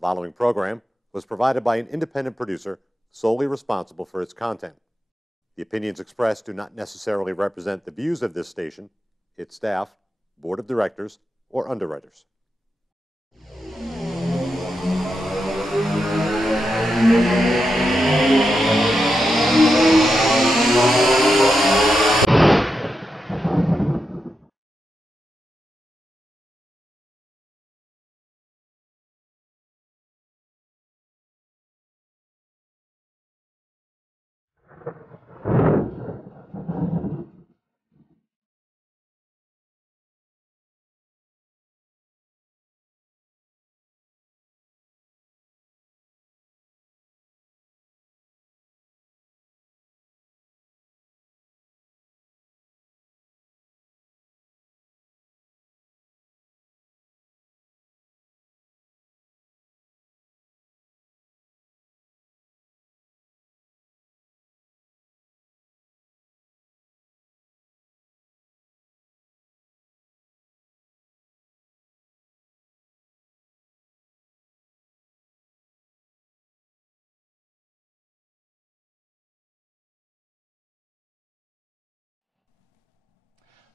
following program was provided by an independent producer solely responsible for its content. The opinions expressed do not necessarily represent the views of this station, its staff, board of directors, or underwriters.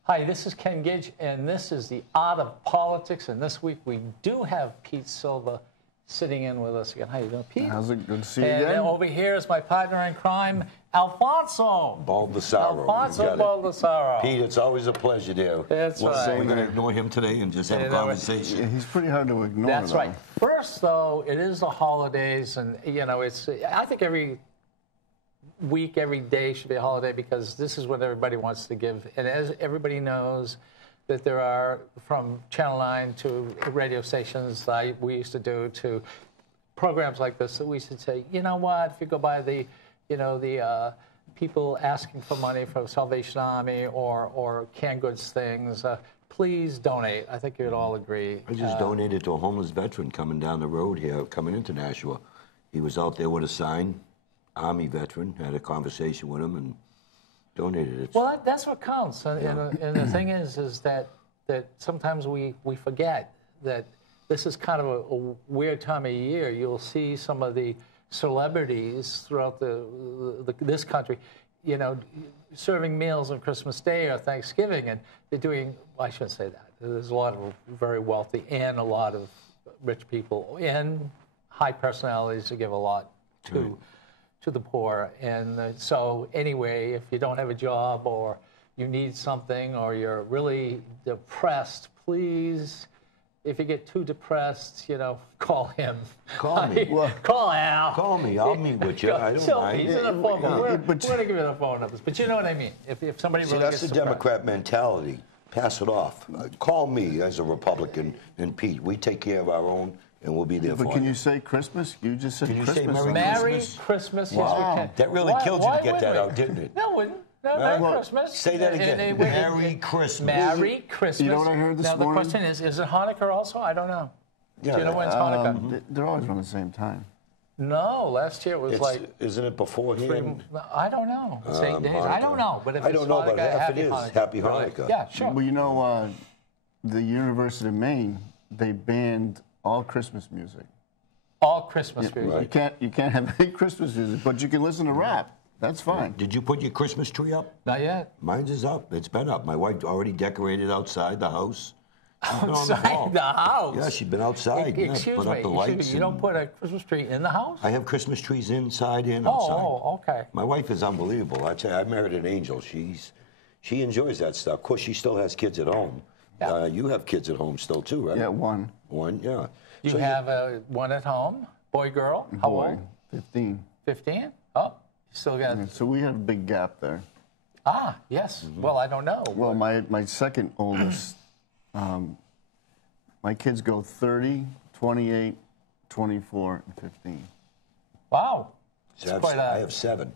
Hi, this is Ken Gidge, and this is The Art of Politics. And this week we do have Pete Silva sitting in with us again. How you doing, Pete? How's it? Good to see you and again. And over here is my partner in crime, Alfonso. Baldasaro. Alfonso Baldasaro. Pete, it's always a pleasure, dear. That's right. We're going to ignore him today and just have a conversation. Yeah, he's pretty hard to ignore. That's though. right. First, though, it is the holidays, and you know, I think every week, every day should be a holiday because this is what everybody wants to give. And as everybody knows, that there are, from Channel 9 to radio stations like we used to do to programs like this, that we should say, you know what, if you go by the, you know, the people asking for money from Salvation Army or canned goods things, please donate. I think you'd all agree. I just donated to a homeless veteran coming down the road here, coming into Nashua. He was out there with a sign, Army veteran, had a conversation with him and donated it. Well, that's what counts. And the thing is that sometimes we forget that this is kind of a weird time of year. You'll see some of the celebrities throughout this country, you know, serving meals on Christmas Day or Thanksgiving, and they're doing, well, I shouldn't say that. There's a lot of very wealthy and a lot of rich people and high personalities who give a lot to the poor. And so anyway, if you don't have a job or you need something or you're really depressed, please, if you get too depressed, you know, call him. Call me. Call Al. Call me. I'll meet with you. I don't mind. He's in the phone. We're going to give you the phone numbers. But you know what I mean. If somebody really that's gets the depressed. Democrat mentality. Pass it off. Call me as a Republican and Pete. We take care of our own. And we'll be there for you. But can you say Christmas? You just said Christmas. Can you say Merry Christmas? Yes, we can. That really killed you to get that out, didn't it? No, it wouldn't. No, Merry Christmas. Say that again. Merry Christmas. Merry Christmas. You know what I heard this morning? Now, the question is it Hanukkah also? I don't know. Do you know when it's Hanukkah? They're always around the same time. No, last year it was Isn't it beforehand? I don't know. It's 8 days. I don't know. But if I don't know, but half it is. Happy Hanukkah. Right. Yeah, sure. Well, you know, the University of Maine, they banned all Christmas music. All Christmas music. Right. You can't have any Christmas music, but you can listen to rap. That's fine. Did you put your Christmas tree up? Not yet. Mine's is up. It's been up. My wife already decorated outside the house. Outside the house? Yeah, she's been outside. Excuse put me. up the lights. You don't put a Christmas tree in the house? I have Christmas trees inside and outside. Oh, okay. My wife is unbelievable. I tell you, I married an angel. She enjoys that stuff. Of course, she still has kids at home. Yeah. You have kids at home still too, right? Yeah, one. One, yeah. You have one at home? Boy, girl? How old? 15. 15? Oh, you still got... Yeah, so we have a big gap there. Ah, yes. Well, I don't know. Well, my second oldest, my kids go 30, 28, 24, and 15. Wow. So I have 7.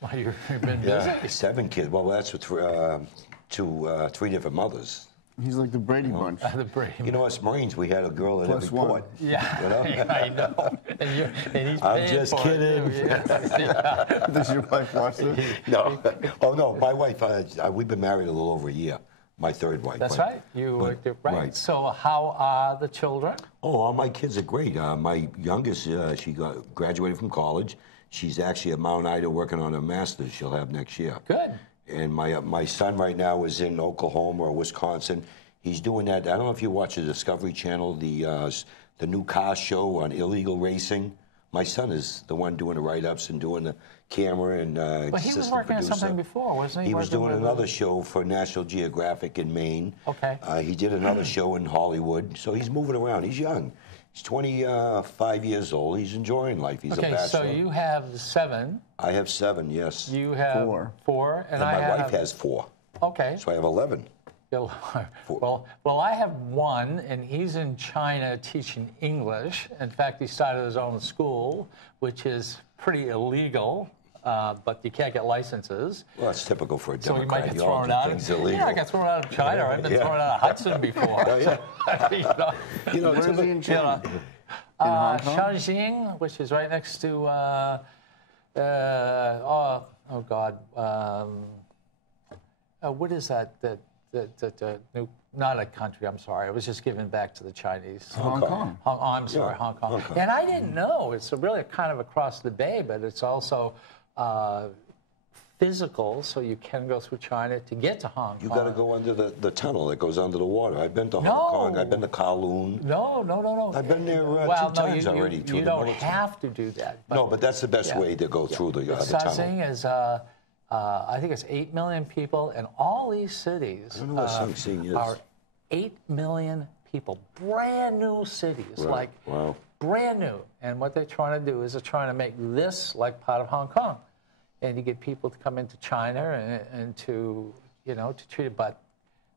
Well, you've been busy. Yeah, 7 kids. Well, that's with 3 different mothers. He's like the Brady Bunch. The Brady You know, us Marines, we had a girl at Plus every one. port. Yeah, You know? I know. And he's I'm paying just for kidding. It. Yeah. Does your wife watch this? No. Oh, no. My wife, we've been married a little over a year. My third wife. That's but- right. You but- right. So how are the children? Oh, all my kids are great. My youngest, she graduated from college. She's actually at Mount Ida working on a master's she'll have next year. Good. And my son right now is in Oklahoma or Wisconsin. He's doing that. I don't know if you watch the Discovery Channel, the new car show on illegal racing. My son is the one doing the write-ups and doing the camera and But he was assistant working on producer. something before, wasn't he? He was Working doing with another show for National Geographic in Maine. Okay. He did another show in Hollywood. So he's moving around. He's young. He's 25 years old. He's enjoying life. He's a Okay, bachelor. so you have 7. I have 7, yes. You have 4. and and I my have. wife has 4. Okay. So I have 11. Well, I have 1, and he's in China teaching English. In fact, he started his own school, which is pretty illegal, but you can't get licenses. Well, that's typical for a So he Democrat. might get You all thrown do out. things illegal. Yeah, I got thrown out of China. I've been Yeah. thrown out of Hudson before. Yeah. You know, Where is he in China? You know, In Hong Kong? Shanxing, which is right next to, what is that? The new, not a country, I'm sorry. It was just given back to the Chinese. Hong Kong. I'm sorry, Yeah, Hong Kong. Hong Kong. And I didn't know. It's really kind of across the bay, but it's also physical, so you can go through China to get to Hong Kong. You got to go under the tunnel that goes under the water. I've been to Hong No. Kong. I've been to Kowloon. No. I've been there well, 2 no, times already. You through the don't military. have to do that. No, but that's the best yeah. way to go through the tunnel. Sasing is, I think it's 8 million people, and all these cities I don't know what Sasing is. are 8 million people, brand new cities, Right. like Wow. brand new. And what they're trying to do is they're trying to make this like part of Hong Kong, and you get people to come into China and to to treat it, but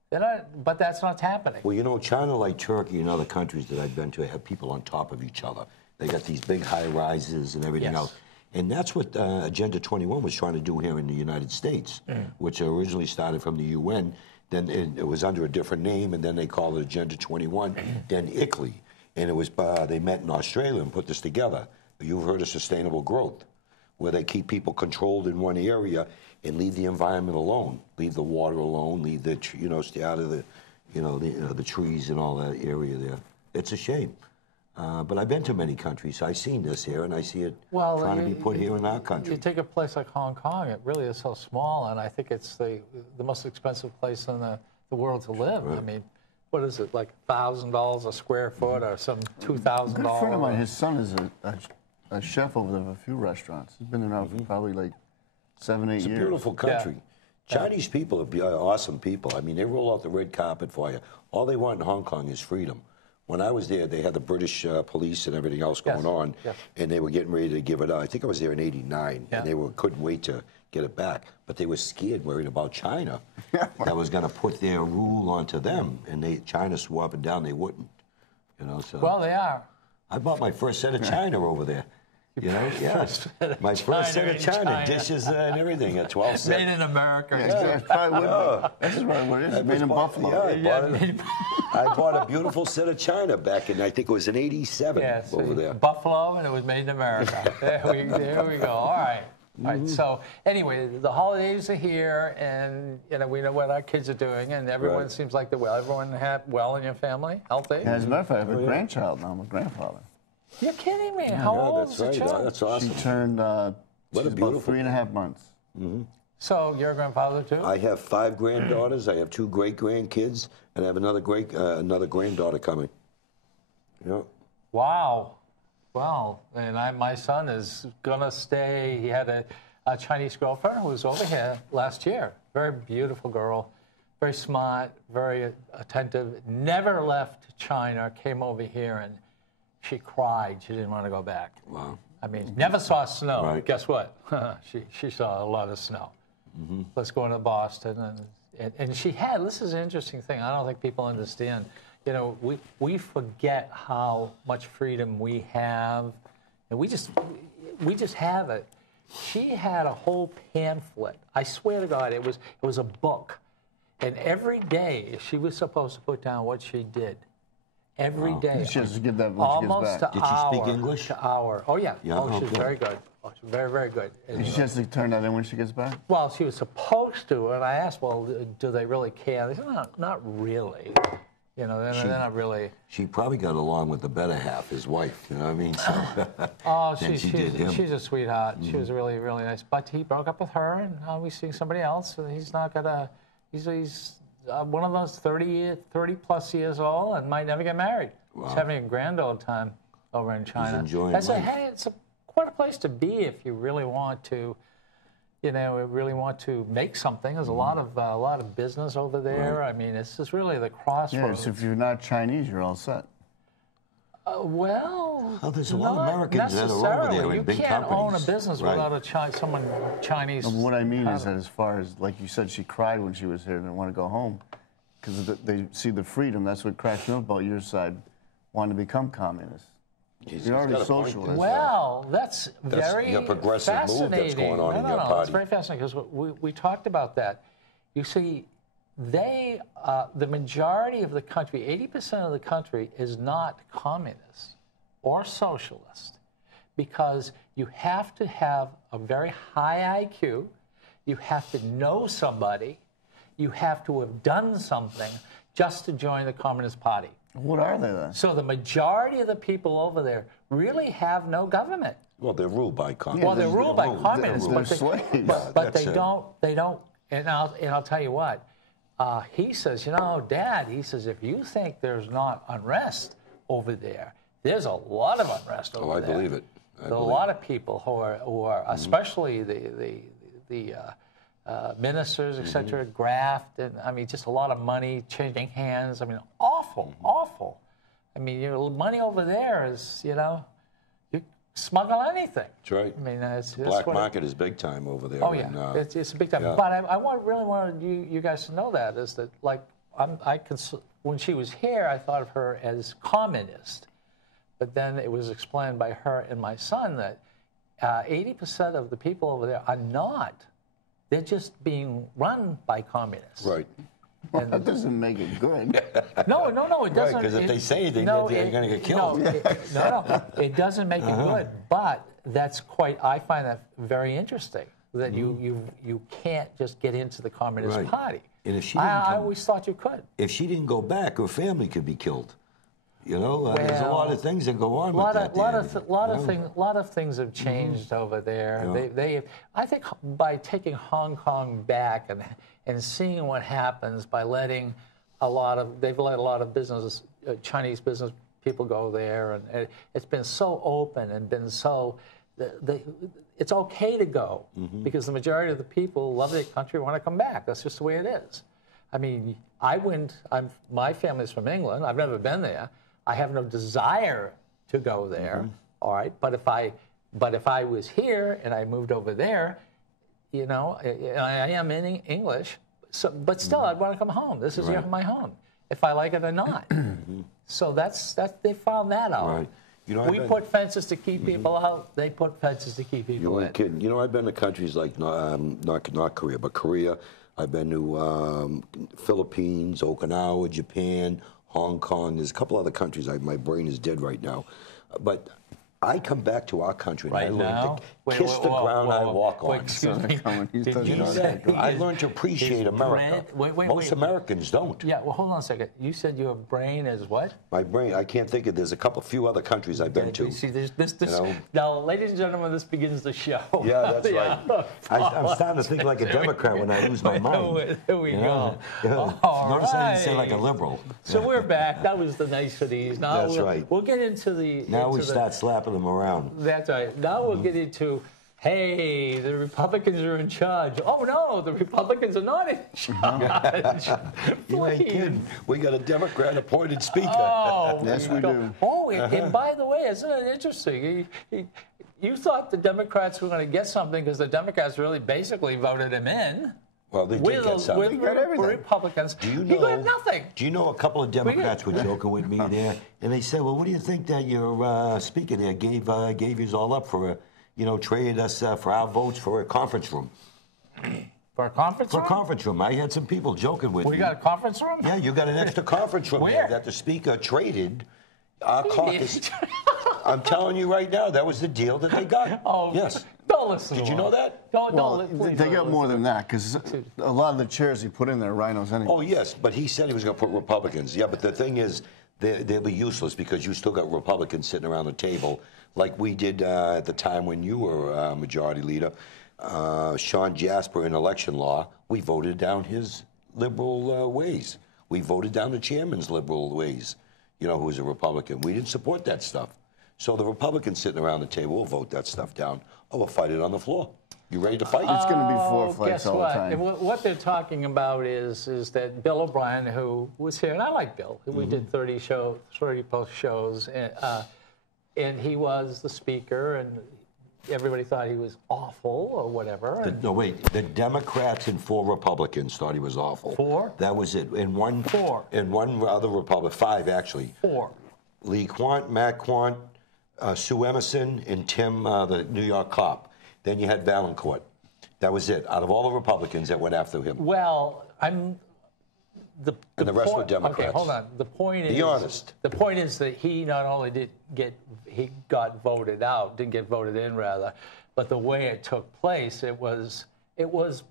they're not. But that's not happening. Well, you know, China, like Turkey and other countries that I've been to, have people on top of each other. They got these big high rises and everything Yes. else. And that's what Agenda 21 was trying to do here in the United States, which originally started from the UN. Then it was under a different name, and then they called it Agenda 21, then ICLEI. And it was they met in Australia and put this together. You've heard of sustainable growth, where they keep people controlled in one area and leave the environment alone, leave the water alone, leave the stay out of the trees and all that area there. It's a shame. But I've been to many countries. I've seen this here, and I see it trying to be put here in our country. You take a place like Hong Kong, it really is so small, and I think it's the most expensive place in the world to live. Right. I mean, what is it, like $1,000 a square foot or some $2,000? A good friend of mine, his son is a chef over there of a few restaurants. He's been around for probably like 7, 8 years. It's a beautiful country. Yeah. Chinese people are awesome people. I mean, they roll out the red carpet for you. All they want in Hong Kong is freedom. When I was there, they had the British police and everything else going on, and they were getting ready to give it up. I think I was there in '89, and they couldn't wait to get it back. But they were scared, worried about China, that was going to put their rule onto them, and China swore up and down they wouldn't. So. Well, they are. I bought my first set of China over there. My first set of China dishes and everything at 12 cents. Made in America. Yeah, it's probably That's probably what it is. Made in Buffalo. Yeah, I bought a beautiful set of China back in, I think it was in '87 over there. Buffalo, and it was made in America. there we go. All right. All right. So anyway, the holidays are here, and we know what our kids are doing, and everyone seems like they're well. Everyone well in your family, healthy. As a matter of fact, I have a grandchild now. I'm a grandfather. You're kidding me. How old is the child? That's awesome. She turned she's about 3.5 months. So you're a grandfather too? I have 5 granddaughters. I have 2 great grandkids, and I have another granddaughter coming. Yeah. Wow. Well, and my son is gonna stay. He had a Chinese girlfriend who was over here last year. Very beautiful girl, very smart, very attentive. Never left China. Came over here and she cried. She didn't want to go back. Wow. I mean, never saw snow. Right. Guess what? she saw a lot of snow. Let's go to Boston, and she had. This is an interesting thing. I don't think people understand. We forget how much freedom we have, and we just have it. She had a whole pamphlet. I swear to God, it was a book, and every day she was supposed to put down what she did. every day. She has to give that when she gets Almost back. to Did she speak hour English? to hour. Oh, yeah. Yeah? Oh, Oh, she's good. very good. Oh, she's very, very good. And, She has to turn that in when she gets back? well, she was supposed to, and I asked, well, do they really care? They said, no, not really. You know, they're not really. She probably got along with the better half, his wife. You know what I mean? So, Oh, then she did him. she's a sweetheart. She was really, really nice. But he broke up with her, and now he's seeing somebody else. And he's not gonna. He's one of those 30 plus years old and might never get married. He's having a grand old time over in China. enjoying I said, life. hey, it's quite a place to be if you really want to. You know, really want to make something. There's a lot of business over there. Right. I mean, it's just really the Yeah, crossroads. so if you're not Chinese, you're all set. Well, Oh, there's a lot of not Americans that are over necessarily. there in You big can't own a companies. business Right. without someone Chinese. What I mean is that as far as, like you said, she cried when she was here and didn't want to go home because they see the freedom. That's what cracks me up about your side, wanting to become communist. He's You're got already a point socialist. there. Well, that's very a progressive move fascinating. that's going on in no, your no, party. It's very fascinating because we talked about that. You see, the majority of the country, 80% of the country, is not communist or socialist because you have to have a very high IQ, you have to know somebody, you have to have done something just to join the Communist Party. What are they then? So the majority of the people over there really have no government. Well, they're ruled by communists. Well, they're ruled by communists, They're but they, slaves. but That's they it. don't. And I'll tell you what. He says, you know, Dad. He says, if you think there's not unrest over there, there's a lot of unrest over Oh, I there. believe it. There's a lot of people who are especially the ministers, etc., graft, and I mean, just a lot of money changing hands. I mean, awful. I mean, money over there is, you smuggle anything. That's right. I mean, it's Black what market is big time over there. Oh yeah, and, it's a big time. yeah. But I really wanted you guys to know that is that like when she was here, I thought of her as communist, but then it was explained by her and my son that 80% of the people over there are not. They're just being run by communists. Right. And That doesn't make it good. no, it doesn't. because if they say anything, no, they're going to get killed. No, it doesn't make it good. But that's I find that very interesting that you can't just get into the Communist Right. Party. And if she I didn't come- always thought you could. If she didn't go back, her family could be killed. You know, there's a lot of things that go on with that. lot of things have changed over there. Yeah. I think by taking Hong Kong back and seeing what happens by letting they've let a lot of business, Chinese business people go there, and it's been so open and been so. It's okay to go because the majority of the people love their country, want to come back. That's just the way it is. I mean, my family's from England. I've never been there. I have no desire to go there. All right, but if I was here and I moved over there, I am in English. So, but still, I'd want to come home. This is my home, if I like it or not. So that's they found that out. Right. We put fences to keep people out. They put fences to keep people You in. ain't kidding. I've been to countries like not Korea, but Korea. I've been to Philippines, Okinawa, Japan, Hong Kong. There's a couple other countries. My brain is dead right now, but I come back to our country and I learn to kiss the ground I walk on. Excuse me. Did you say I learned to appreciate America. Most Americans don't. Yeah, well, hold on a second. You said your brain is what? My brain, I can't think of. There's a few other countries I've been to. See, now, ladies and gentlemen, this begins the show. Yeah, that's right. I'm starting to think like a Democrat when I lose my mind. There we go. All Notice I didn't say right. like a liberal. So we're back. That was the niceties. Now That's right. We'll get into the. Now we start slapping them around. That's right. Now we'll get into. Hey, the Republicans are in charge. Oh no, the Republicans are not in charge. You ain't kidding. We got a Democrat-appointed speaker. Oh, Yes, we do. Oh, and by the way, isn't it interesting? You thought the Democrats were going to get something because the Democrats really basically voted him in. Well, they did get something. With Republicans. Do you He know? got nothing. Do you know a couple of Democrats were joking with me there, and they said, "Well, what do you think that your speaker there gave you all up for traded us for our votes for a conference room?" For a conference For room? a conference room. I had some people joking with me. We got a conference room? Yeah, you got an extra conference room Where? there that the speaker traded our caucus. I'm telling you right now, that was the deal that they got. Oh, yes. Don't listen Did to you know him. that? Don't, please They don't got more listen. than that because a lot of the chairs he put in there are rhinos anyway. Oh, yes, but he said he was going to put Republicans. Yeah, but the thing is, they'll be useless because you still got Republicans sitting around the table like we did at the time when you were majority leader. Sean Jasper in election law, we voted down his liberal ways. We voted down the chairman's liberal ways, you know, who was a Republican. We didn't support that stuff. So the Republicans sitting around the table will vote that stuff down, or we'll fight it on the floor. You ready to fight? It's going to be four Oh, fights guess all what? the time. And what they're talking about is that Bill O'Brien, who was here, and I like Bill. We did 30 plus shows, and he was the speaker, and everybody thought he was awful or whatever. No, wait. The Democrats and 4 Republicans thought he was awful. 4? That was it. And one. 4. And one other Republican. 5, actually. 4. Lee Quant, Matt Quant, Sue Emerson, and Tim, the New York cop. Then you had Valancourt. That was it. Out of all the Republicans that went after him. Well, And the rest were Democrats. Okay, hold on. The point is. Be honest. The point is that he not only he got voted out, didn't get voted in rather, but the way it took place, it was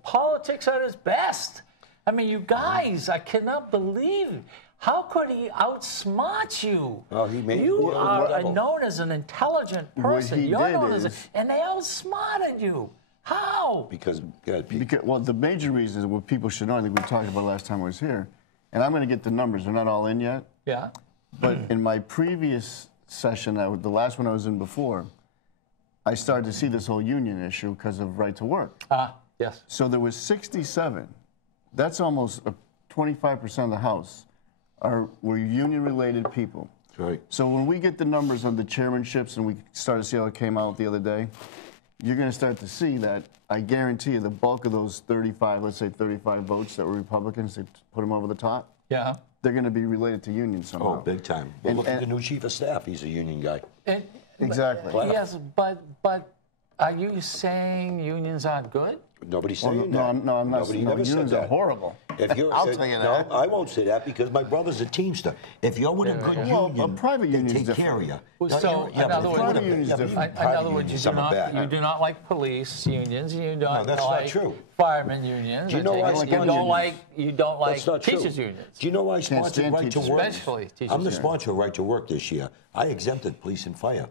politics at its best. I mean, you guys, I cannot believe. How could he outsmart you? Well, he made you it are level. known as an intelligent What person. he You're did known as is- and they outsmarted you. How? Because Well, the major reason is what people should know. I think we talked about last time I was here, and I'm going to get the numbers. They're not all in yet. Yeah. But in my previous session, the last one I was in before, I started to see this whole union issue because of right to work. Yes. So there was 67. That's almost 25% of the House were union-related people. That's right. So when we get the numbers on the chairmanships and we start to see how it came out the other day, you're going to start to see that I guarantee you the bulk of those 35, let's say 35 votes that were Republicans, they put them over the top, Yeah. they're going to be related to unions somehow. Oh, big time. Well, look at the new chief of staff. He's a union guy. Exactly. Yes, but are you saying unions aren't good? Nobody's Oh, saying no, that. I'm not Nobody saying never said unions are that. horrible. If you're, I'll tell you no, that. I won't say that because my brother's a Teamster. If you're with a good Well, union, a private they union's take different. care of you. So, in other words, different. in other words, you do not like police unions. You don't that's not like true. firemen unions. Do you know why I like you unions? don't like That's not true. teachers unions. Do you know why I Can't sponsored stand Right to teachers. Work? Especially teachers I'm the unions. sponsor of Right to Work this year. I exempted police and fire.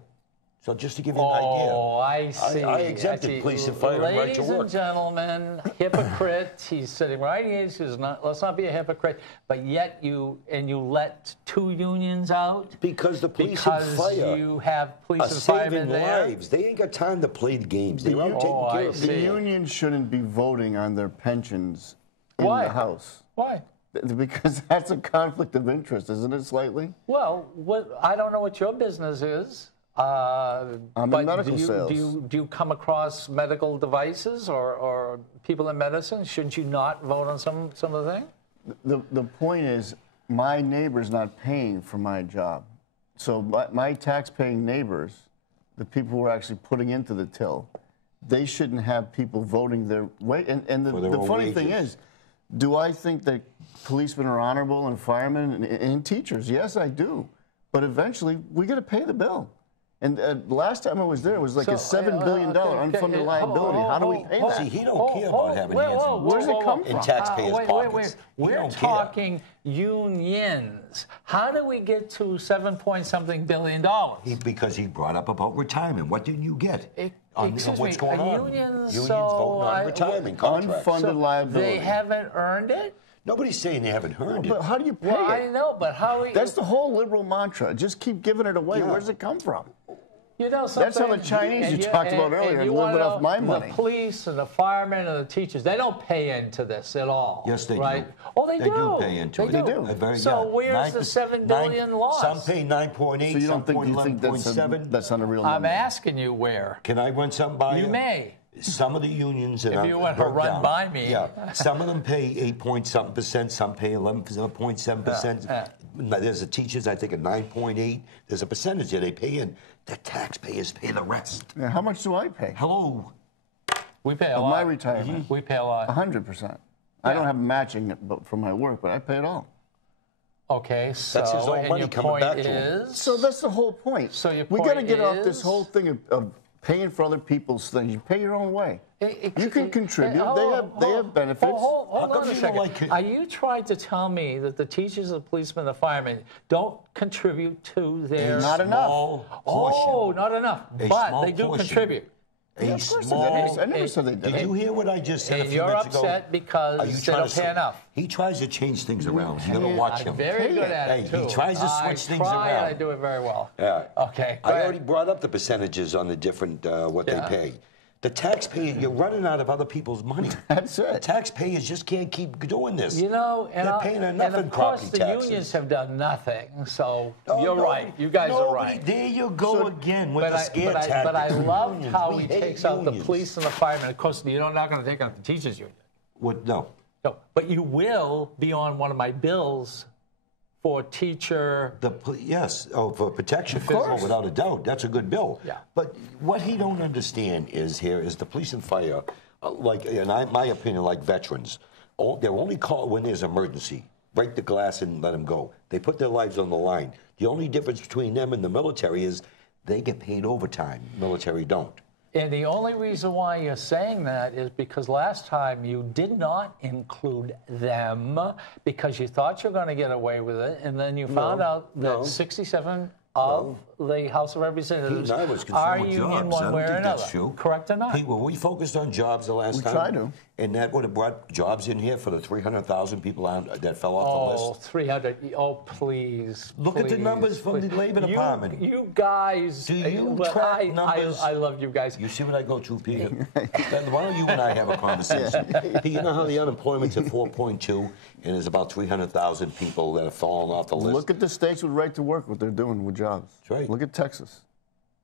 So just to give you an Oh, idea. I see. I exempted see. police and fire and Right to Ladies Work. and gentlemen, hypocrite. He's sitting right here. He says, let's not be a hypocrite. But yet you let 2 unions out Because the police because and fire you have police are and firemen saving there. lives. They ain't got time to play the games. They're out taking Oh, care I of see. The people. unions shouldn't be voting on their pensions in Why? the House. Why? Because that's a conflict of interest, isn't it, slightly? Well, I don't know what your business is. I'm in but medical do you, sales. Do you come across medical devices or people in medicine? Shouldn't you not vote on some of the things? The point is, my neighbor's not paying for my job. So my tax-paying neighbors, the people who are actually putting into the till, they shouldn't have people voting their way. And the own funny thing wages. is, do I think that policemen are honorable and firemen and teachers? Yes, I do. But eventually, we got to pay the bill. And last time I was there, it was like a $7 billion unfunded liability. How do we pay that? See, he don't care about having hands in Where's it come in from? taxpayers' pockets. He We're don't care. talking unions. How do we get to 7-point-something billion? Because he brought up about retirement. What didn't you get? Excuse What's me, going are on? unions Unions so, voting on retirement contracts. Unfunded liability. They haven't earned it? Nobody's saying they haven't earned But it. how do you pay Well, I it? know, but how... That's the whole liberal mantra. Just keep giving it away. Yeah. Where's it come from? You know something? That's how the Chinese And you talked about earlier and you live wanna off my know, money. The police and the firemen and the teachers, they don't pay into this at all. Yes, they right? do. Oh, they do. They do pay into it. They They do. So where's the 7 billion loss? Some pay 9.8, So you some don't think you think that's 11.7. that's not a real I'm number? asking you where. Can I run something by you? You may. Some of the unions that If you want to broke run down, by me. yeah, some of them pay 8-point-something%, some pay 11.7%. There's the teachers, I think, at 9.8. There's a percentage that they pay in. The taxpayers pay the rest. Yeah, how much do I pay? Hello. We pay a of lot. my retirement. We pay a lot. 100%. I don't have matching for my work, but I pay it all. Okay, so That's his own and money your coming point back to him. is, So that's the whole point. So your we got to point get off this is- whole thing of paying for other people's things. You pay your own way. You can contribute. They have benefits. Hold How come on a you don't second. like it? Are you trying to tell me that the teachers, the policemen, the firemen don't contribute to their... Not enough. Small portion. Oh, not enough. A But small they do portion. contribute. A Of course small. they did. I never said they Did did. you hear what I just said a And few you're minutes ago? upset because Are you they trying don't to pay enough. He tries to change things around. You gotta watch I'm him. very good at it, Hey, too. he tries to switch things I try, and around. I do it very well. Yeah. Okay, go I ahead. already brought up the percentages on the different what Yeah. they pay. The taxpayer, you're running out of other people's money. That's it. Taxpayers just can't keep doing this. You know, and, they're paying enough and in of course property the taxes. unions have done nothing. So Oh, you're nobody- right. You guys are nobody- right. There you go again with the scare tactics. But I loved Unions. how We he hate takes out the unions. police and the firemen. Of course, you're not going to take out the teachers union. What? No. No, but you will be on one of my bills for teacher. Yes, for protection, course. without a doubt. That's a good bill. Yeah. But what he don't understand is the police and fire, my opinion, like veterans, they're only called when there's emergency. Break the glass and let them go. They put their lives on the line. The only difference between them and the military is they get paid overtime. Military don't. And the only reason why you're saying that is because last time you did not include them because you thought you were going to get away with it, and then you found out that 67 of the House of Representatives I was concerned are with union jobs. I one don't way or think another. that's true. Correct or not? Hey, well, we focused on jobs the last We time. try to. And that would have brought jobs in here for the 300,000 people that fell off the Oh, list. 300. Oh, please. Look at the please, numbers from the please. Labor Department. You guys. Do you but track numbers? I love you guys. You see what I go through, Peter? Then why don't you and I have a conversation? Peter, you know how the unemployment's at 4.2 and there's about 300,000 people that have fallen off the list? Look at the states with right to work, what they're doing with jobs. That's right. Look at Texas.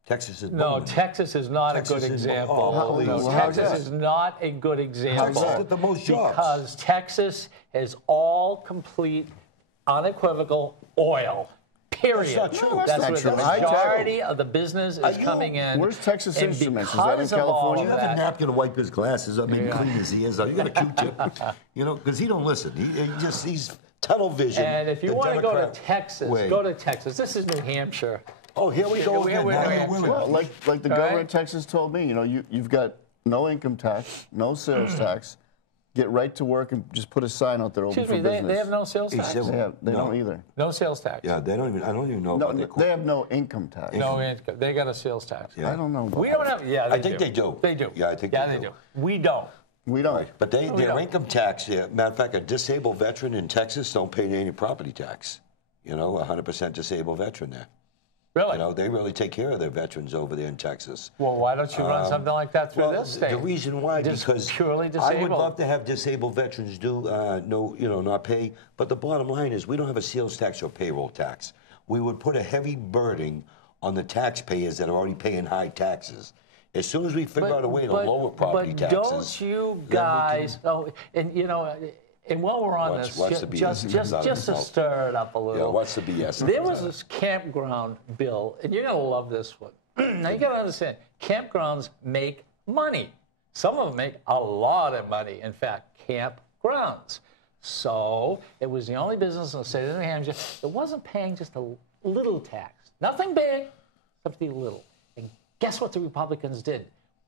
Texas is No, booming. Texas is not Texas a good is- example. oh, please. No, Well, how's Texas that? is not a good example. How's that? Texas got the most jobs. Because Texas is all complete, unequivocal oil. Period. That's not true. No, that's not where true. the I tell you. majority of the business is you- coming in. Where's Texas and Instruments? Is that in because of all California? You of have a that- napkin to wipe his glasses up, maybe clean his ears out. You got a Q-tip, because he don't listen. He's tunnel vision. And if you the want to go to Democrat Texas, way. go to Texas. This is New Hampshire. Oh, here we go We're- again. we're Now New you're Hampshire. willing. Well, like the All governor right. of Texas told me, you've got no income tax, no sales tax. Get right to work and just put a sign out there open Excuse for me, business. they have no sales He tax. said- They No. don't either. No sales tax. Yeah, they don't even. I don't even know No, about their they have no income tax. No income. They got a sales tax. Yeah. I don't know. About We don't have. Yeah, I think they do. They do. Yeah, I think Yeah, they they do. do. We don't. We don't. But their don't. income tax, matter of fact, a disabled veteran in Texas don't pay any property tax. 100% disabled veteran there. Really? They really take care of their veterans over there in Texas. Well, why don't you run something like that through this state? The reason why, Just because purely I would disabled. love to have disabled veterans not pay. But the bottom line is we don't have a sales tax or payroll tax. We would put a heavy burden on the taxpayers that are already paying high taxes. As soon as we figure out a way to lower property but taxes. don't you then we guys? can- Oh, and while we're on this, What's the BS? just to stir it up a little. Yeah, what's the BS? There was this campground bill, and you're going to love this one. Now, you got to understand, campgrounds make money. Some of them make a lot of money, in fact, campgrounds. So it was the only business in the state of New Hampshire that wasn't paying just a little tax. Nothing big, something little. And guess what the Republicans did?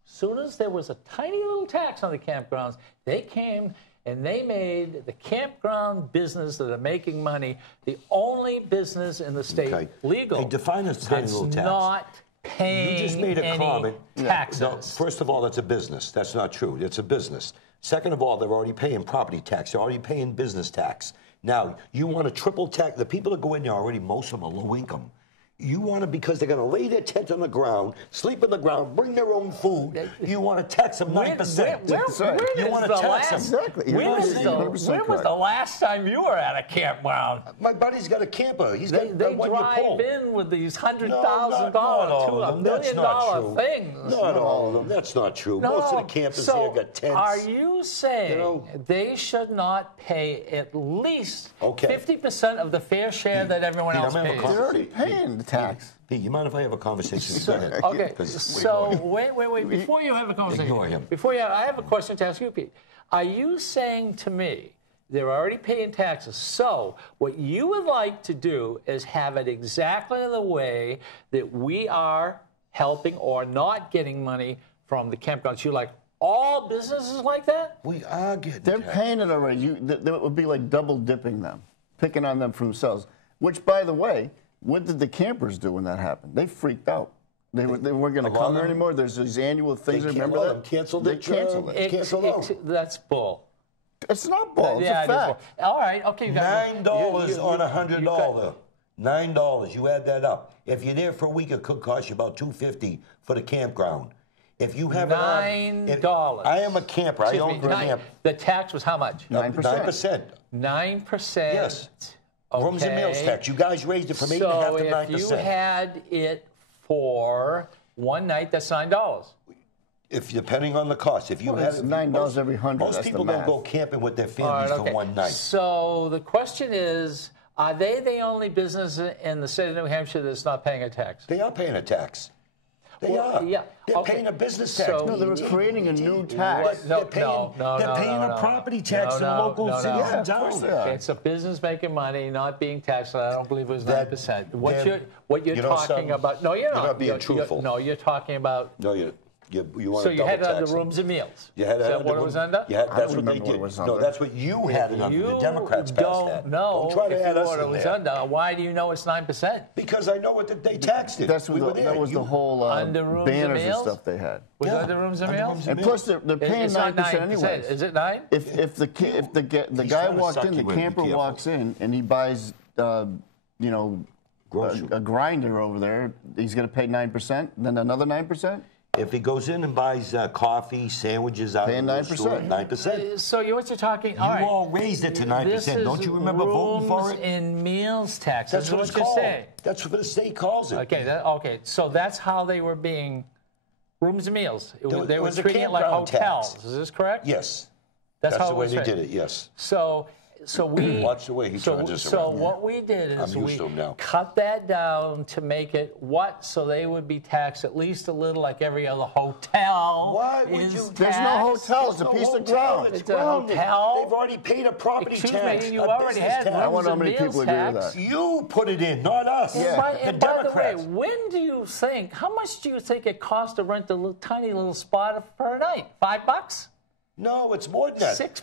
As soon as there was a tiny little tax on the campgrounds, they came and they made the campground business that are making money the only business in the state Okay. legal Hey, define a tiny that's little tax. not paying You just made a any comment. taxes. No, first of all, that's a business. That's not true. It's a business. Second of all, they're already paying property tax. They're already paying business tax. Now, you want to triple tax. The people that go in there already, most of them are low income. You want to, because they're going to lay their tent on the ground, sleep on the ground, bring their own food. You want to tax them 9%. You want to tax them. Exactly. When You're was 100% the last time you were at a campground? My buddy's got a camper. He's got They a one-year drive pole. in with these $100,000 not all to of $1 them. That's million not true. things. Not all of them. That's not true. Most of the campers so here got tents. Are you saying know. they should not pay at least Okay. 50% of the fair share that everyone Pete, else I'm gonna have a pays? They're already paying the tax. Pete, you mind if I have a conversation? Go ahead. Okay, 'Cause so wait. Before you have a conversation, Ignore him. I have a question to ask you, Pete. Are you saying to me they're already paying taxes? So what you would like to do is have it exactly the way that we are helping or not getting money from the campgrounds. You like all businesses like that? We are getting They're taxed. paying it already. That would be like double dipping them, picking on them for themselves. Which, by the way, what did the campers do when that happened? They freaked out. They weren't going to come here anymore. There's these annual things. Remember that? Canceled They it. canceled it. Canceled out. That's bull. It's not bull. It's Yeah, a it is fact. bull. All right, okay. You got $9 on you $100. $9. You add that up. If you're there for a week, it could cost you about $250 for the campground. If you have $9. I am a camper. I own a camp. The tax was how much? 9%. 9%. Yes. Okay. Rooms and meals tax. You guys raised it from 8.5% to 9%. So if you had it for one night, that's $9. If depending on the cost, if you have It's $9 every 100. most That's people the don't math. go camping with their All families right, for okay. one night. So the question is, are they the only business in the state of New Hampshire that's not paying a tax? They are paying a tax. They are. Yeah. They're Okay. paying a business tax. So- No, they were creating a new tax. No, They're paying, no, they're paying no, a no. property tax No, to the no, local no, no. cities Yeah, and of course towns. they are. It's a business making money, not being taxed. And I don't believe it was 9%. What then- you're you know talking something? about? No, you're not. You're not being truthful. No, you're talking about. No, you want So to you double had it tax under them. rooms and meals. You had Is that under what it room- was under? You had, I that's don't what they remember what did. it was No, under. that's what you had it under. The You Democrats passed that. don't know Don't try to if add you us what it in was there. under. Why do you know it's 9%? Because I know what they taxed it. That's We were what there. that was the You- whole Under rooms and banners and meals? stuff they had. Was Yeah, it under rooms and under meals? rooms And plus, they're paying It's not 9% 9%. anyways. Is it 9? If the guy trying to walked suck in, you the in, be camper careful. walks in and he buys, Grocery. a grinder over there, he's going to pay 9%, then another 9%. If he goes in and buys coffee, sandwiches out Paying of the store, 9%. 9%. So what you're talking? You All right. all raised it to 9%. This is Don't you remember voting for rooms it? and meals tax. That's This what is it's you're called. saying. That's what the state calls it. Okay. Okay. So that's how they were being rooms and meals. They were was a treating it like campground hotels. tax. Is this correct? Yes. That's how the it way was they treated. did it, yes. So we Watch the way he turns this So around. what we did is I'm used we to him now. cut that down to make it what, so they would be taxed at least a little like every other hotel. Why would is you- There's no taxed. hotel. It's a No piece of hotel, ground. It's It's a grounded. hotel. They've already paid a property Excuse tax. me, you a already business had tax. I rooms wonder how and many meals people agree with tax. that. You put it in, not us. Yeah. By, The and by the way, Democrats. when do you think? How much do you think it costs to rent a tiny little spot per night? $5? No, it's more than that. $6?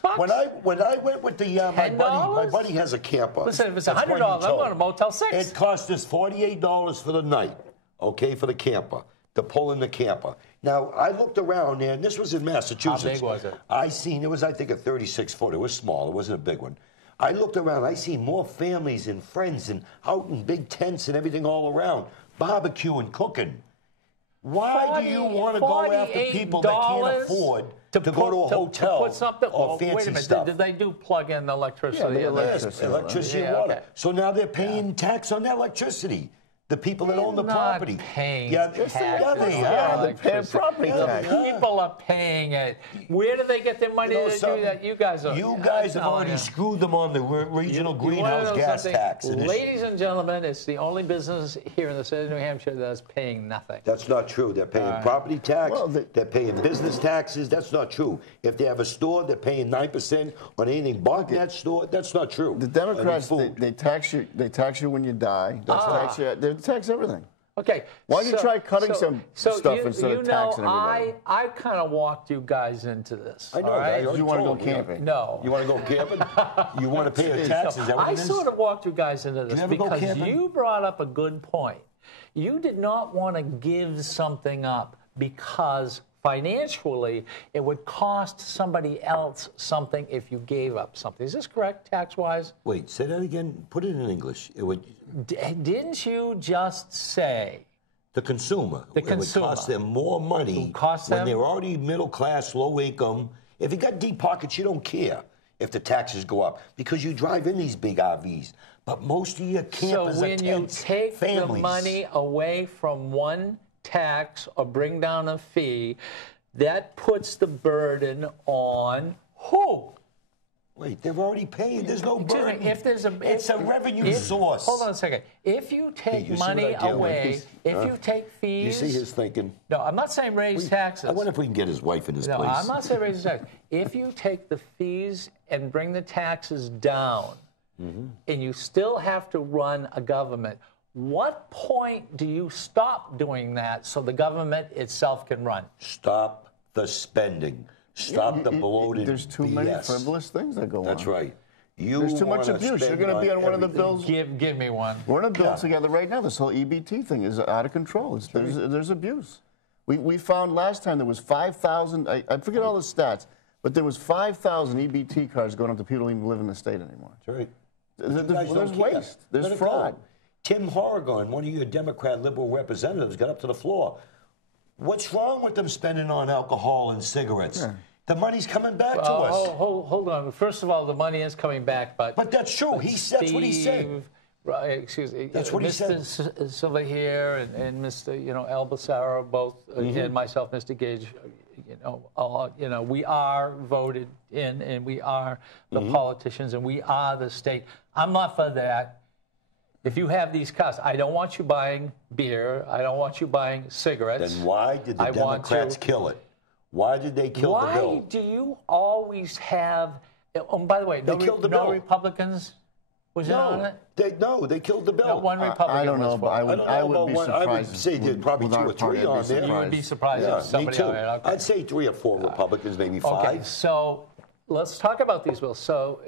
When I went with the my $10? buddy has a camper. Listen, if it's That's when $100, he I'm told. going to Motel 6. It cost us $48 for the night, okay, for the camper, to pull in the camper. Now, I looked around there, and this was in Massachusetts. How big was it? It was, I think, a 36-foot. It was small. It wasn't a big one. I looked around. I see more families and friends and out in big tents and everything all around, barbecuing, cooking. Why do you want to go after people that can't afford to go to a hotel to put something, or fancy wait a minute, stuff? Did they do plug in electricity? Yeah, the Yes, electricity and Yeah, water. okay. So now they're paying tax on that electricity. The people that own the Not property. paying Yeah, tax yeah, on they Yeah, are. they're paying property The tax. people are paying it. Where do they get their money You know to do something? that? You guys are. You guys have I'm telling already you. screwed them on the regional You wanna greenhouse know gas something? tax. Ladies and gentlemen, it's the only business here in the state of New Hampshire that's paying nothing. That's not true. They're paying property tax. Well, they're paying business taxes. That's not true. If they have a store, they're paying 9% on anything bought in that store. That's not true. The Democrats, I mean, food. they tax you. They tax you when you die. They tax everything. Okay. Why don't you try cutting some stuff you, instead of you know, taxing everybody? I kind of walked you guys into this. I know. all right? I already You wanna told go you. camping? No. You want to go camping? You want to pay the tax? Is that what I it is? sort of walked you guys into this you ever go because camping? you brought up a good point. You did not want to give something up because financially it would cost somebody else something if you gave up something. Is this correct, tax-wise? Wait, say that again. Put it in English. It would. Didn't you just say The consumer. The It consumer. would cost them more money It cost when them- they're already middle class, low income. If you got deep pockets, you don't care if the taxes go up because you drive in these big RVs. But most of your campers so are when you tents, take families. the money away from one tax or bring down a fee, that puts the burden on who? Wait, they're already paying. There's no Excuse me, burden. if there's a... It's a revenue source. Hold on a second. If you take you see money what I deal with? away, if you take fees... You see his thinking? No, I'm not saying raise taxes. I wonder if we can get his wife in his No, place. I'm not saying raise taxes. If you take the fees and bring the taxes down, and you still have to run a government, what point do you stop doing that so the government itself can run? Stop the spending. Stop the bloated There's too BS. many frivolous things that go on. That's right. There's too much abuse. You're going to be on one of the bills. Give me one. We're in a bill together right now. This whole EBT thing is out of control. There's abuse. We found last time there was 5,000, I forget all the stats, but there was 5,000 EBT cards going up to people who don't even live in the state anymore. That's right. There's waste. There's fraud. Tim Horrigan, one of your Democrat liberal representatives, got up to the floor. What's wrong with them spending on alcohol and cigarettes? Yeah. The money's coming back to us. Hold on. First of all, the money is coming back, but that's true. That's what he said. Right, excuse me. That's what he said. Mr. Silva here and Mr. Baldasaro, both, and myself, Mr. Gidge, we are voted in, and we are the politicians, and we are the state. I'm not for that. If you have these costs, I don't want you buying beer. I don't want you buying cigarettes. Then why did the Democrats kill it? Why did they kill the bill? Why do you always have... Oh, by the way, they killed the bill. No Republicans was in on it? They killed the bill. No, one Republican I don't know, but I would be surprised. I would say there's probably 2 or 3 on there. You would be surprised if somebody... Me too. Okay. I'd say 3 or 4 Republicans, maybe 5. Okay, so let's talk about these bills. So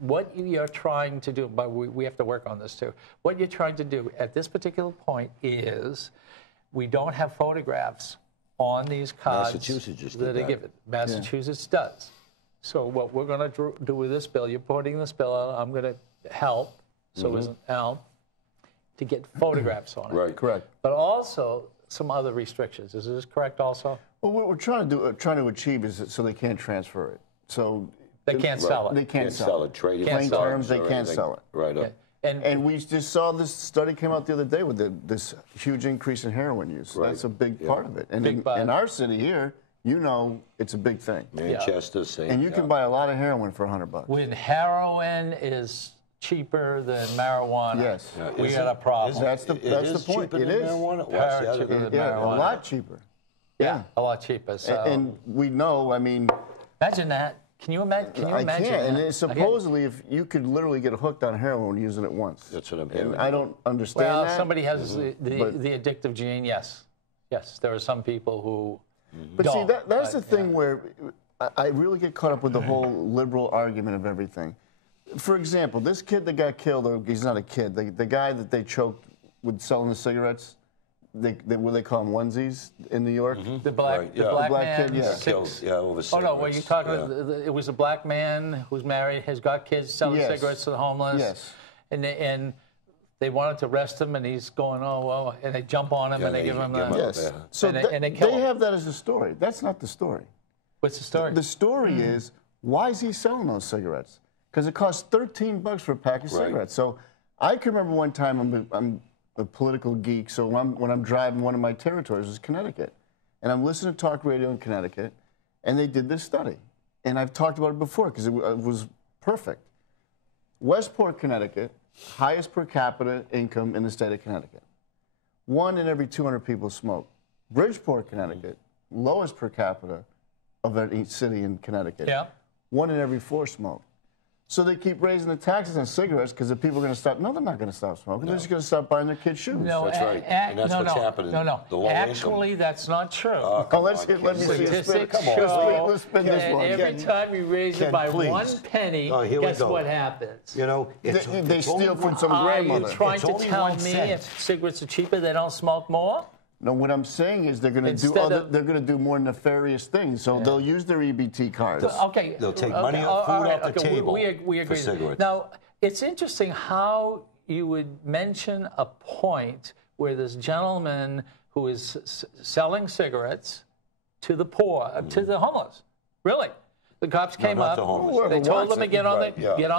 what you're trying to do, but we have to work on this too. What you're trying to do at this particular point is we don't have photographs on these cards Massachusetts just that did are given. Massachusetts does. So what we're going to do with this bill, you're putting this bill out, I'm going to help, so as an help, to get photographs on it. Right. Correct. But also some other restrictions. Is this correct also? Well, what we're trying to achieve is so they can't transfer it. So they can't sell it. They can't sell it. Trade it. Plain terms, they can't sell it. Right. Yeah. And we just saw this study came out the other day with this huge increase in heroin use. Right. That's a big part of it. And in our city here, it's a big thing. Manchester, same. And you can buy a lot of heroin for $100. When heroin is cheaper than marijuana, yes, we got a problem. That's the point. It is. Marijuana. A lot cheaper. Yeah, a lot cheaper. So. And we know, imagine that. Can you imagine? I can't. And supposedly, if you could literally get hooked on heroin using it once. That's what I'm hearing. And I don't understand that. Well, somebody has the addictive gene. Yes, there are some people who. But don't, see, that's the thing where I really get caught up with the whole liberal argument of everything. For example, this kid that got killed, or he's not a kid, the guy that they choked with selling the cigarettes, what they call them onesies in New York. The black man, kid, killed, over cigarettes. Oh no, when you're talking, it was a black man who's married, has got kids, selling cigarettes to the homeless. Yes. And they wanted to arrest him, and he's going, oh well, and they jump on him and they give him the. Yes. So and they kill him. Have that as a story. That's not the story. What's the story? The story is, why is he selling those cigarettes? Because it costs $13 for a pack of cigarettes. So I can remember one time, I'm a political geek, so when I'm driving, one of my territories is Connecticut. And I'm listening to talk radio in Connecticut, and they did this study. And I've talked about it before because it was perfect. Westport, Connecticut, highest per capita income in the state of Connecticut. 1 in every 200 people smoke. Bridgeport, Connecticut, lowest per capita of any city in Connecticut. Yeah. 1 in every 4 smoke. So they keep raising the taxes on cigarettes because the people are going to stop. No, they're not going to stop smoking. They're just going to stop buying their kids' shoes. No, that's right. And that's what's happening. No. Actually, that's not true. Let me see. Statistics show let's spin this one. Every time you raise it by 1 penny, guess what happens? They steal from some grandmother. Are you trying to tell me if cigarettes are cheaper, they don't smoke more? No, what I'm saying is they're going to do more nefarious things. So they'll use their EBT cards. Okay. They'll take money off food off the table. We agree. For cigarettes. Now, it's interesting how you would mention a point where this gentleman who is selling cigarettes to the poor, to the homeless. Really. The cops came up. They told them to get on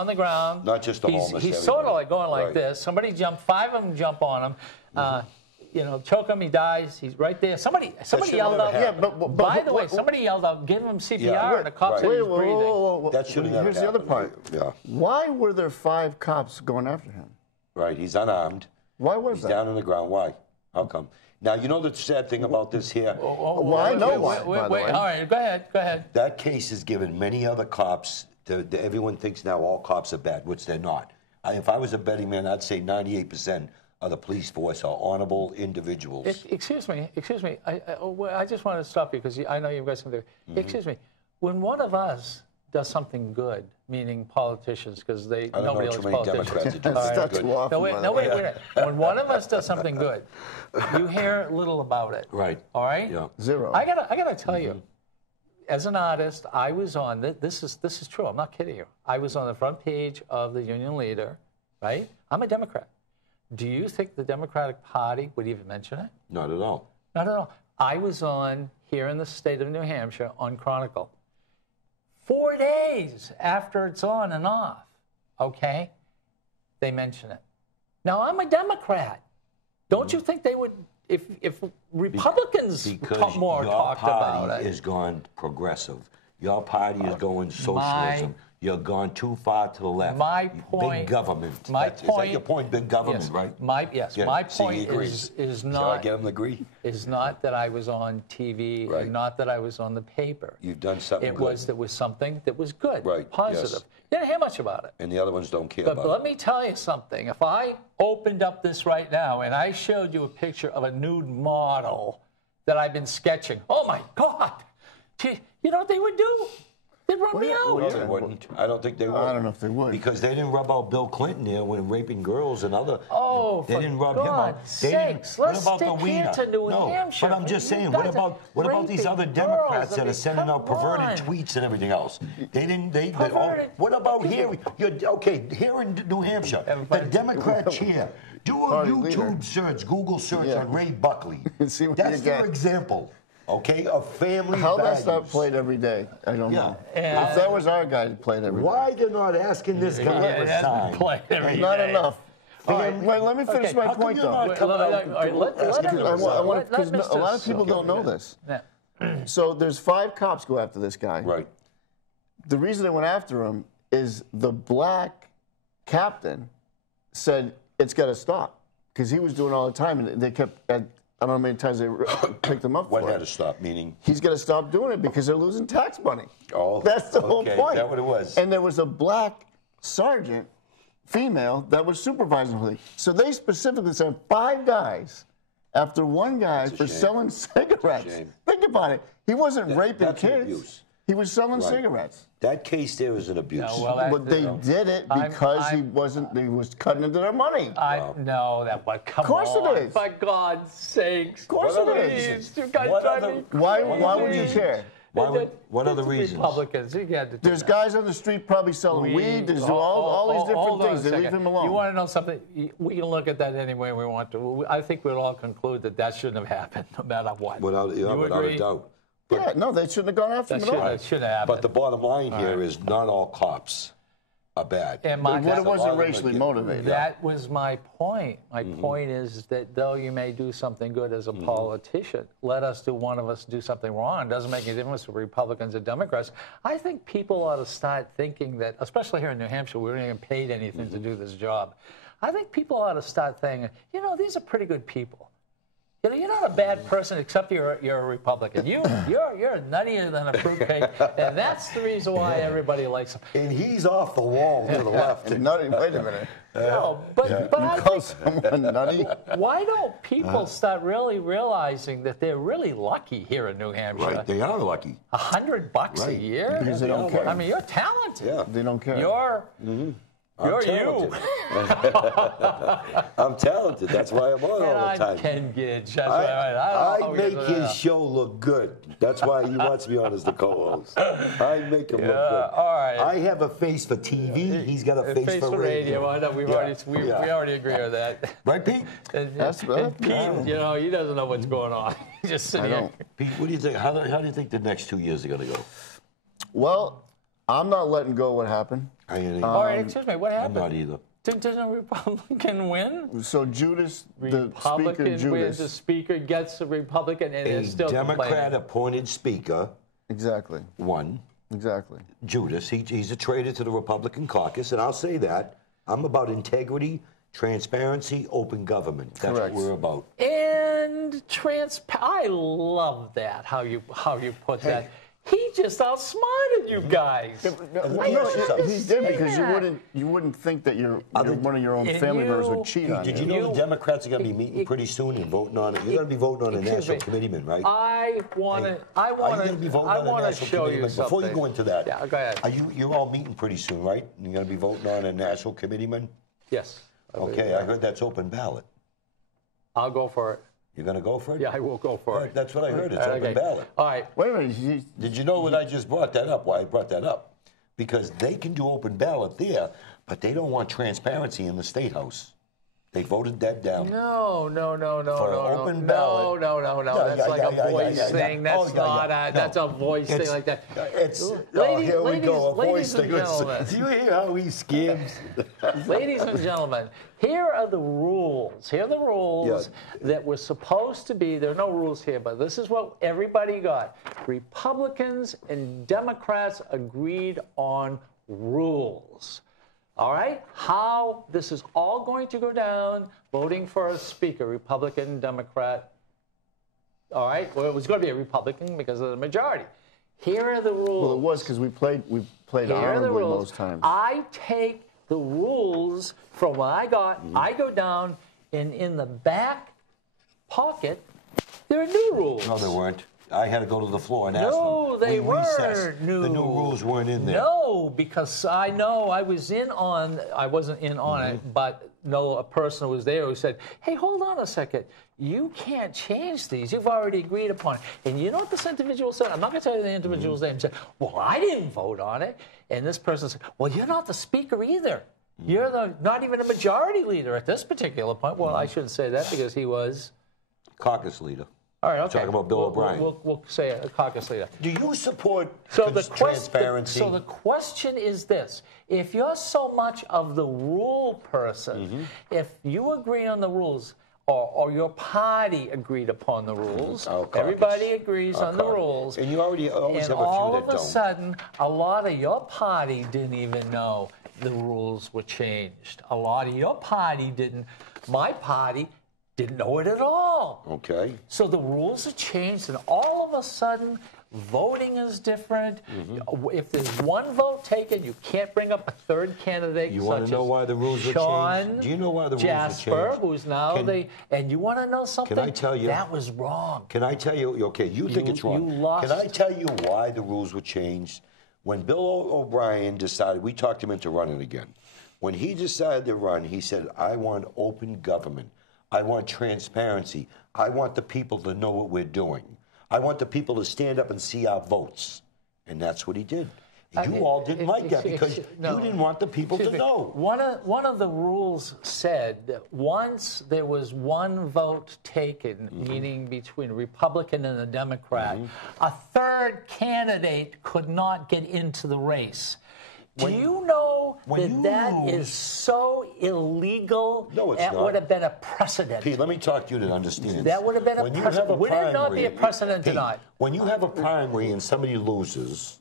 the ground. Not just the homeless. He's sort of like going like this. Somebody jumped. 5 of them jump on him. you know, choke him, he dies. He's right there. Somebody yelled out. Yeah, but by the way, somebody yelled out, "Give him CPR," and the cop said he's breathing. Whoa. That shouldn't have Here's the other happened. part. Yeah. Why were there 5 cops going after him? Right, he's unarmed. Why was He's that? down on the ground. Why? How come? Now, you know the sad thing about this here? Well, I know why, by the way. All right, go ahead. That case has given many other cops, everyone thinks now all cops are bad, which they're not. If I was a betting man, I'd say 98% of the police force are honorable individuals. Excuse me. I just want to stop you because I know you've got something. Excuse me. When one of us does something good, meaning politicians, because nobody likes politicians. That's too often, Wait. When one of us does something good, you hear little about it. Right. All right. Yeah. Zero. I gotta tell you, as an artist, I was on this is true. I'm not kidding you. I was on the front page of the Union Leader. Right. I'm a Democrat. Do you think the Democratic Party would even mention it? Not at all. Not at all. I was on here in the state of New Hampshire on Chronicle. 4 days after it's on and off, okay, they mention it. Now, I'm a Democrat. Don't you think they would, if Republicans talked about it? Your party is going progressive. Your party is going socialism. You're gone too far to the left. My point. Big government. Is that your point? Big government, yes, right? My point is not. Shall I get him to agree? Is not that I was on TV and not that I was on the paper. You've done something good. There was something that was good, right? Positive. Yes. You didn't hear much about it. And the other ones don't care about it. But let me tell you something. If I opened up this right now and I showed you a picture of a nude model that I've been sketching, oh my God! You know what they would do? They'd run me out. No, they wouldn't. I don't think they would. I don't know if they would. Because they didn't rub out Bill Clinton there when raping girls and other. Oh, they didn't rub him out. Sakes, what let's about the stick wiener? here to New Hampshire. But I'm just saying, what about these other Democrats that are sending out perverted tweets and everything else? They didn't. What about here? Here in New Hampshire, the Democrat chair. Do a YouTube search, Google search on Ray Buckley. That's their example. Okay, a family How values. that's not played every day, I don't know. And if that was our guy that played every day. Why they're not asking this guy for a sign? Not enough. Wait, let me finish my point, though. Because a lot of people don't know this. So there's 5 cops go after this guy. Right. The reason they went after him is the black captain said it's got to stop because he was doing it all the time, and they kept. I don't know how many times they picked him up for it. What had to stop, meaning? He's got to stop doing it because they're losing tax money. Oh, that's the whole point. Is that what it was? And there was a black sergeant, female, that was supervising the. So they specifically said 5 guys after one guy for selling cigarettes. Think about it. He wasn't raping kids. Abuse. He was selling cigarettes. That case there was an abuse. No, well, but they did it because he was cutting into their money. No, that but come on. Of course it is. For God's sakes. Of course it is. You guys Why would you care? What are the reasons? Republicans. There's guys on the street probably selling weed. There's all these different things. They leave him alone. You want to know something? We can look at that any way we want to. I think we'll all conclude that shouldn't have happened, no matter what. Without a doubt. No, they shouldn't have gone after him at all. That should have happened. But the bottom line here is not all cops are bad. And what it wasn't racially motivated. That was my point. My point is that though you may do something good as a politician, let us do one of us do something wrong. It doesn't make any difference to Republicans or Democrats. I think people ought to start thinking that, especially here in New Hampshire, we don't even paid anything to do this job. I think people ought to start thinking, you know, these are pretty good people. You know, you're not a bad person except you're a Republican. You're nuttier than a fruitcake, and that's the reason why everybody likes him. And he's off the wall to the left. Nutty, wait a minute. No, but I call someone nutty? Why don't people start really realizing that they're really lucky here in New Hampshire? Right, they are lucky. $100 a year? Because they don't care. I mean, you're talented. Yeah. They don't care. You're you. I'm talented. That's why I'm on all the time. I'm Ken Gidge. I make his show look good. That's why he wants me on as the co-host. I make him look good. All right. I have a face for TV. He's got a face for radio. I know we already agree on that. Right, Pete? That's Pete, you know, he doesn't know what's going on. He's just sitting here. Pete, what do you think? How do you think the next 2 years are going to go? Well, I'm not letting go of what happened. All right, excuse me, what happened? I'm not either. Didn't a Republican win? So Judas, the Republican speaker, wins, Judas. the speaker gets a Republican, and A is still complaining. Democrat-appointed speaker Exactly. won. Exactly. Judas, he's a traitor to the Republican caucus, and I'll say that. I'm about integrity, transparency, open government. That's Correct. what we're about. And I love that, how you put that. He just outsmarted you guys. He did, because you wouldn't think that one of your own family members would cheat on you. Did you know the Democrats are going to be meeting pretty soon and voting on it? You're going to be voting on a national committeeman, right? I want to show you something. Before you go into that, yeah, go ahead. You're all meeting pretty soon, right? You're going to be voting on a national committeeman? Yes. Okay, I heard that's open ballot. I'll go for it. You're going to go for it? Yeah, I will go for it. That's what I heard. It's open ballot. All right. Wait a minute. Did you know when I just brought that up, why I brought that up? Because they can do open ballot there, but they don't want transparency in the State House. They voted that down. No. For open ballot. No. That's like a voice thing. That's not a. That's a voice thing like that. Here we go. A voice thing. And gentlemen. Do you hear how he skims? Ladies and gentlemen, here are the rules. Here are the rules that were supposed to be. There are no rules here, but this is what everybody got. Republicans and Democrats agreed on rules. All right? How this is all going to go down, voting for a speaker, Republican, Democrat. All right? Well, it was going to be a Republican because of the majority. Here are the rules. Well, it was because we played honorably most times. I take the rules from what I got. I go down, and in the back pocket, there are new rules. No, there weren't. I had to go to the floor and ask them. No, they recessed. weren't new. The new rules weren't in there. No, because I know I wasn't in on it, but a person who was there who said, hey, hold on a second. You can't change these. You've already agreed upon it. And you know what this individual said? I'm not going to tell you the individual's name. He said, well, I didn't vote on it. And this person said, well, you're not the speaker either. You're not even a majority leader at this particular point. Well, I shouldn't say that because he was Caucus leader. all right, okay. Talking about Bill O'Brien. We'll say a caucus leader. Do you support Transparency? transparency? So the question is this. If you're so much of the rule person, if you agree on the rules, or your party agreed upon the rules, everybody agrees on the rules. And you always have a few that don't. All of a sudden, a lot of your party didn't even know the rules were changed. A lot of your party didn't. My party didn't know it at all. Okay. So the rules are changed, and all of a sudden, voting is different. If there's one vote taken, you can't bring up a third candidate. You want to know why the rules were changed? Do you know why the rules were changed? Jasper, who's now and you want to know something? Can I tell you? That was wrong. Can I tell you? Okay, you think it's wrong. You lost. Can I tell you why the rules were changed? When Bill O'Brien decided, we talked him into running again. When he decided to run, he said, I want open government. I want transparency. I want the people to know what we're doing. I want the people to stand up and see our votes. And that's what he did. You all didn't like that because you didn't want the people to know. One of the rules said that once there was one vote taken, meaning between a Republican and a Democrat, a third candidate could not get into the race. Do you know that is so illegal? No, it's that not. would have been a precedent. Pete, let me talk to you to understand. That would have been a precedent. Would it not be a precedent tonight? When you have a primary and somebody loses,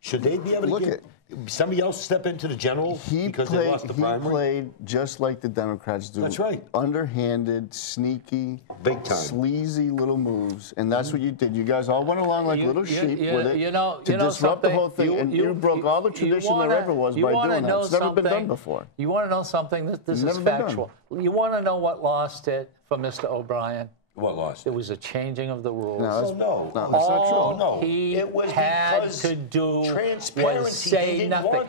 should they be able to get somebody else step into the general because they lost the primary? He played just like the Democrats do. That's right. Underhanded, sneaky, big time, sleazy little moves, and that's what you did. You guys all went along like little sheep with it to disrupt the whole thing, and you broke all the tradition there ever was by doing that. It's never been done before. You want to know something? This is factual. You want to know what lost it for Mr. O'Brien? What lost? It was a changing of the rules. No, that's not true. All he had to do was say nothing.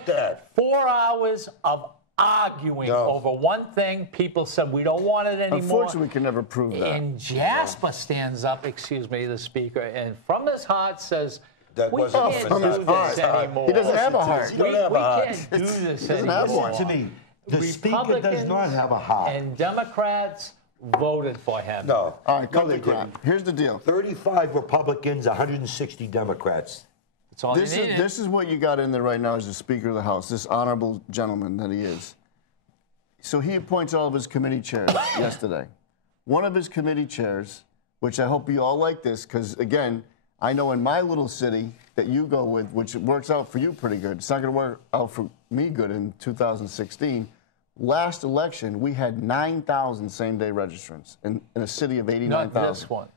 4 hours of arguing over one thing. People said, we don't want it anymore. Unfortunately, we can never prove that. And Jasper stands up, the speaker, and from his heart says, we can't do this anymore. He doesn't have a heart. We can't do this anymore. Listen to me. The speaker does not have a heart. And Democrats voted for him. No. All right, cut the crap. Here's the deal. 35 Republicans, 160 Democrats. That's all this is what you got in there right now as the Speaker of the House, this honorable gentleman that he is. So he appoints all of his committee chairs yesterday. One of his committee chairs, which I hope you all like this, because again, I know in my little city that you go with, which works out for you pretty good. It's not going to work out for me good in 2016. Last election, we had 9,000 same-day registrants in a city of 89,000. Not this one.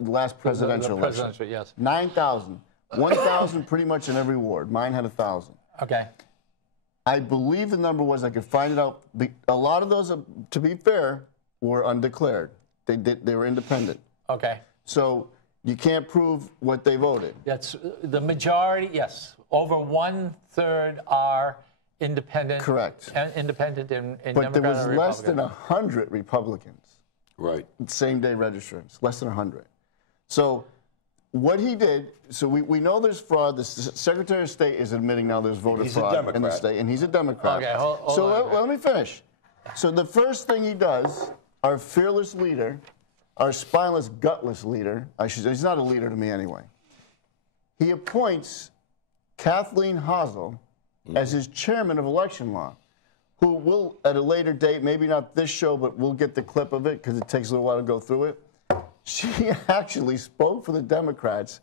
Last presidential the election. presidential, yes. 9,000. 1,000 pretty much in every ward. Mine had 1,000. Okay. I believe the number was, I could find it out. A lot of those, to be fair, were undeclared. They were independent. Okay. So you can't prove what they voted. That's the majority, yes. Over 1/3 are independent. Correct. Independent and But there Democrat was or less than Republican. 100 Republicans, Right. same-day registrants, less than 100. So what he did, so we know there's fraud. The Secretary of State is admitting now there's voter He's a fraud in the Democrat. state, and he's a Democrat. Okay, hold so on. let me finish. So the first thing he does, our fearless leader, our spineless, gutless leader, he's not a leader to me anyway, he appoints Kathleen Hozel as his chairman of election law, who will, at a later date, maybe not this show, but we'll get the clip of it because it takes a little while to go through it. She actually spoke for the Democrats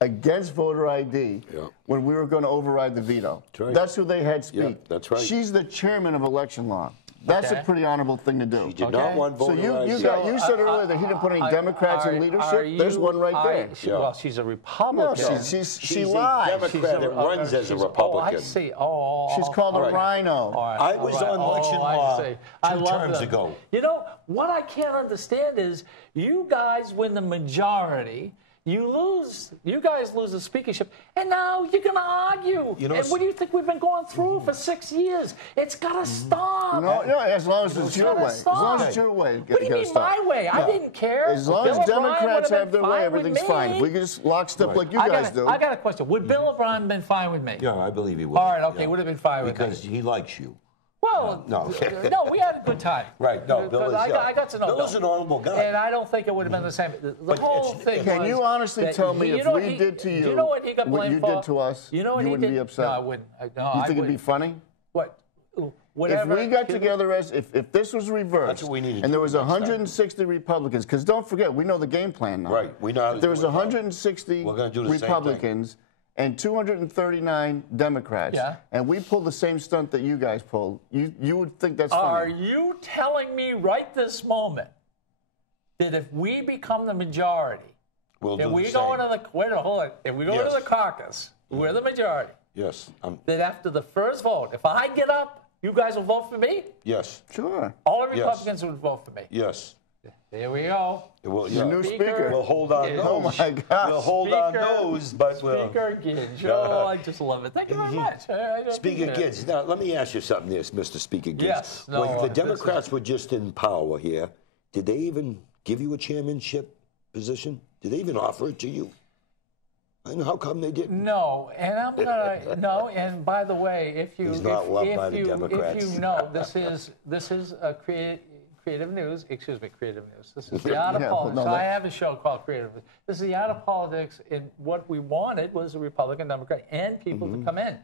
against voter ID when we were going to override the veto. That's right. That's who they had speak. Yeah, that's right. She's the chairman of election law. That's Okay. a pretty honorable thing to do. He did not want So voter you ID. said earlier that he didn't put any Democrats in leadership. There's one right there. Well, she's a Republican. No, she She's lies. a Democrat that runs as a Republican. Oh, I see. Oh, She's called a rhino. all right, I was all right. on election Oh, I law see. I 2 love terms them. ago. You know, what I can't understand is you guys win the majority. You guys lose the speakership, and now you're going to argue. You know, and what do you think we've been going through for 6 years? It's got to stop. No, as long as it's your gotta way. As stop. long as it's your way. What do you mean my way? I didn't care. As long Bill as O'Brien Democrats would've have their been way, fine with everything's fine. me. If we can just lockstep like you guys do. I got a question. Would Bill O'Brien been fine with me? Yeah, I believe he would. All right, okay, would have been fine with me. Because he likes you. Well, No. no, we had a good time. Right, no, Bill is, I got to know Bill is an honorable guy. And I don't think it would have been the same. The But whole it's- thing Can was you honestly that tell me you if know what we he- did to you, Do you know what he got what blamed you for? did to us, You know what you he wouldn't did? be upset? No, I wouldn't. No, You I think it'd be wouldn't. funny? What? If Whatever. we got together as, if this was reversed, That's what we need to and do there was next time. 160 Republicans, because don't forget, we know the game plan now. Right, we know how to If there do was it now. 160 We're gonna do the same thing. Republicans and 239 Democrats, Yeah. and we pulled the same stunt that you guys pulled, you would think that's Are funny. you telling me right this moment that if we become the majority, We'll if do we the go same. into the wait a minute, hold on, if we go Yes. into the caucus, we're the majority. Yes, That after the first vote, if I get up, you guys will vote for me. yes, Sure. All the Yes. Republicans would vote for me. yes. There we go. Well, Your new speaker. We'll hold on Yeah. those. Oh my gosh. We'll hold on Speaker- those, but we'll. Speaker Gidge. Oh, I just love it. Thank you very much. I don't Speaker think that- Gidge, now let me ask you something, this, Mr. Speaker Gidge. Yes, no, when the this Democrats were just in power here, did they even give you a chairmanship position? Did they even offer it to you? And how come they didn't? No, and I'm gonna no. And by the way, if you He's not loved by the if Democrats. you know, this is a creative news. Excuse me, creative news. This is the art of Yeah, politics. no, So I that- have a show called Creative News. This is the art of politics, and what we wanted was a Republican, Democrat, and people to come in.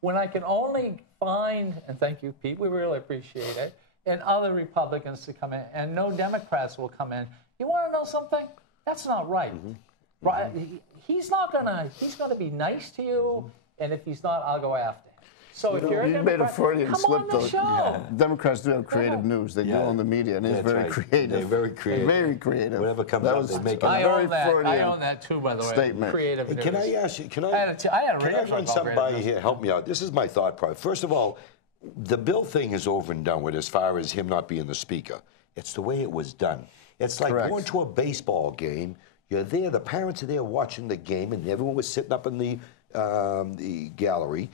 When I can only find, and thank you, Pete, we really appreciate it, and other Republicans to come in, and no Democrats will come in. You want to know something? That's not right. Right? He's gonna be nice to you, and if he's not, I'll go after him. So if you're a You made a Democrat, Freudian come slip, on though. the show. Democrats do have creative news. They do Yeah. own the media, and it's That's very right. creative. They're very creative. Very creative. Whatever comes That up, was they make it. a I very own that. I Freudian own that too, by the way. statement. Creative Hey, news. can I ask you? Can I? I had a Can I radio show run called something by Creative you News. here? Help me out. This is my thought process. First of all, the Bill thing is over and done with as far as him not being the speaker. It's the way it was done. It's like Correct. going to a baseball game. You're there. The parents are there watching the game, and everyone was sitting up in the gallery.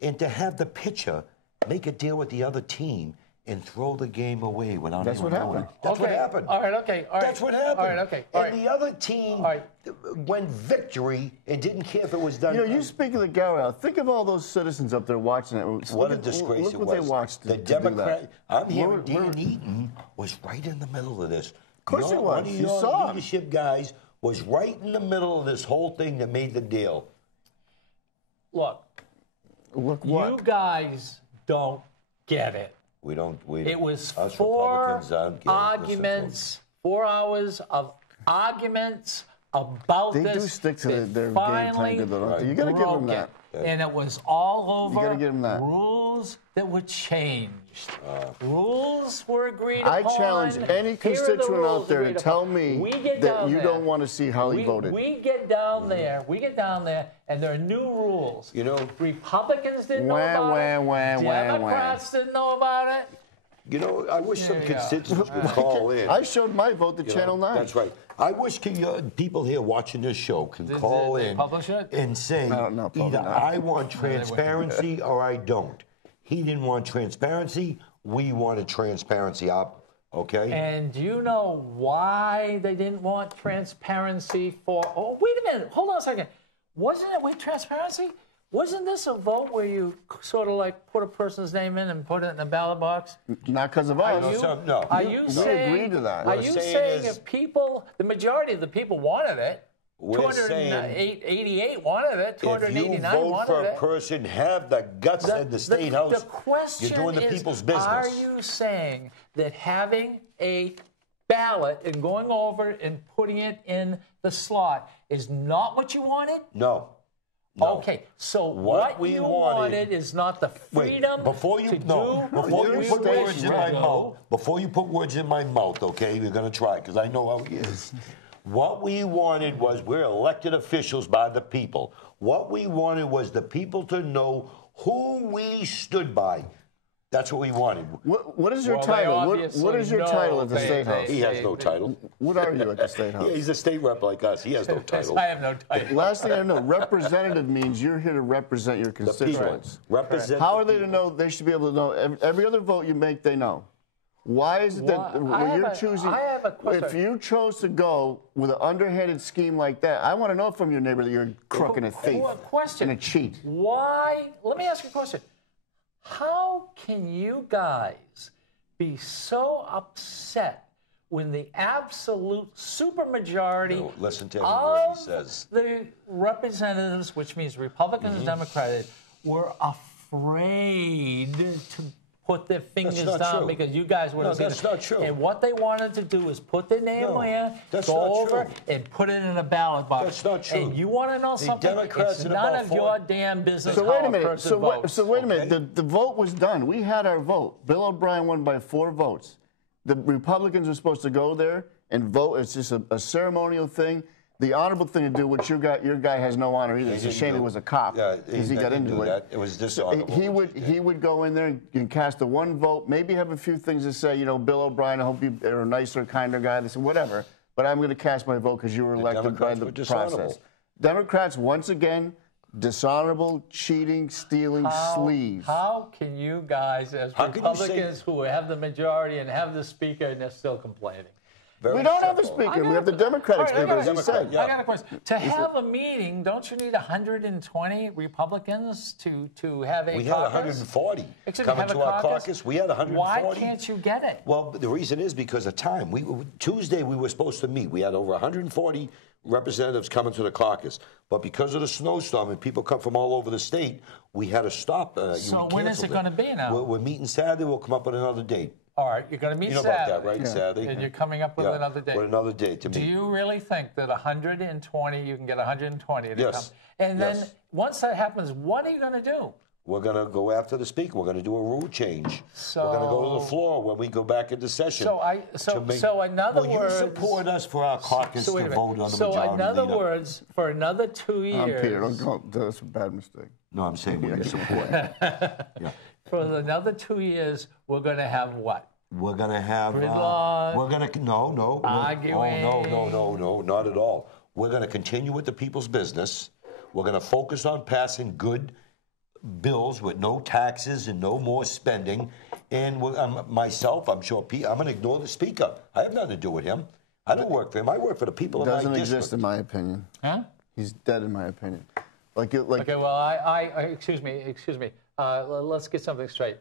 And to have the pitcher make a deal with the other team and throw the game away without That's anyone what knowing. happened. That's what Okay. happened. All right, okay. All right. That's what happened. All right, okay. All And right. the other team All right. went victory and didn't care if it was done. You know, you speak of the gallery. Think of all those citizens up there watching it. What a Look at- disgrace look it what was. they watched to the do that. Democrat. I'm hearing We're- Dan Eaton was right in the middle of this. Of course he was. One of You your saw him. leadership guys was right in the middle of this whole thing that made the deal. Look, Look you what? guys don't get it. It was us 4 Republicans aren't getting arguments, 4 hours of arguments about They this. do stick to that their game finally plan, though, don't they? You got to give them broke that. it. And it was all over. You gotta give 'em that. Rules that were changed. Rules were agreed upon. I challenge any Here are the constituent rules out there to agreed tell upon. me We get that down you there. don't want to see how he voted. We get down there. We get down there, and there are new rules. You know, Republicans didn't know Wah, about it. wah, wah, wah, Democrats didn't know about it. You know, I wish some you go. constituents would call in. I showed my vote to You know, Channel 9. That's right. I wish people here watching this show can call they in publish it? and say, No, probably either not. I want transparency or I don't. He didn't want transparency. We wanted transparency up. Okay? And do you know why they didn't want transparency for... Oh, wait a minute. Hold on a second. Wasn't it with transparency? Wasn't this a vote where you sort of like put a person's name in and put it in a ballot box? Not because of us. No. Are you we saying, agreed to that. Are What you I'm saying saying is- if people, the majority of the people wanted it, We're saying 288 wanted it, if you 289 vote wanted for a it. person, have the guts in the state house. The question you're doing the is, people's business. are you saying that having a ballot and going over and putting it in the slot is not what you wanted? No. No. Okay, so What what we you wanted- wanted is not the freedom before you to do before what you we put wish words in to my do. mouth, before you put words in my mouth, okay, we're gonna try because I know how he is. What we wanted was we're elected officials by the people. What we wanted was the people to know who we stood by. That's what we wanted. What is your Well, they title? What obviously is your know title at the they- State House? He has no title. What are you at the State House? Yeah, he's a state rep like us. He has no title. I have no title. Last thing I know, representative means you're here to represent your The people constituents. represent. How the are they to people. know? They should be able to know. Every other vote you make, they know. Why is it that Well, I when you're have a- choosing, I have a question. if you chose to go with an underhanded scheme like that, I want to know from your neighbor that you're a crook and a thief Question. and a cheat. Why? Let me ask you a question. How can you guys be so upset when the absolute supermajority No, listen to every word he of says. the representatives, which means Republicans and Democrats, were afraid to put their fingers not down true. because you guys would No, have seen that's it. not true. And what they wanted to do is put their name No, there, that's go not over, true. and put it in a ballot box. That's not true. And you want to know The something? Democrats It's in none about of 4 your damn business. So how wait a a minute. person So votes. wait a minute. okay? The vote was done. We had our vote. Bill O'Brien won by 4 votes. The Republicans were supposed to go there and vote. It's just a ceremonial thing. The honorable thing to do, which your guy has no honor either. It's a didn't shame he do- was a cop Yeah, because he got didn't into do it. that. It was dishonorable. He would go in there and cast the one vote, maybe have a few things to say, you know, Bill O'Brien, I hope you're a nicer, kinder guy. They said, whatever, but I'm going to cast my vote because you were elected by Democrats the were dishonorable. process. Democrats, once again, dishonorable, cheating, stealing, sleaze. How can you guys, as How can you say- Republicans who have the majority and have the speaker, and they're still complaining? Very We don't have a simple. speaker. We have the Democratic All right, I speaker, got as a- you said. Yeah. I got a question. To have a meeting, don't you need 120 Republicans to have a We had caucus? 140 Excuse me, coming have a to our caucus. We had 140. Why can't you get it? Well, the reason is because of time. Tuesday we were supposed to meet. We had over 140 representatives coming to the caucus, but because of the snowstorm and people come from all over the state, we had to stop. So we when is canceled it gonna be now? We're meeting Saturday. We'll come up with another date. All right, you're going to meet You know Saturday. about that, right? Saturday. And you're coming up with Yeah, another date. with another date to Do meet. you really think that 120, you can get 120 to Yes. come? And then Yes. once that happens, what are you going to do? We're going to go after the speaker. We're going to do a rule change. We're going to go to the floor when we go back into session. So in other Will words, you support us for our caucus wait to a minute. vote on the So majority in other leader? words, for another 2 years, Peter, don't go. That's a bad mistake. No, I'm saying will you support. Yeah. for another 2 years, we're going to have what? We're gonna have. Gridlock. We're gonna no. Arguing. Oh no, not at all. We're gonna continue with the people's business. We're gonna focus on passing good bills with no taxes and no more spending. And myself, I'm sure Pete, I'm gonna ignore the speaker. I have nothing to do with him. I don't work for him. I work for the people of my Doesn't district. exist in my opinion. Huh? He's dead in my opinion. Like Okay, well, excuse me. Let's get something straight.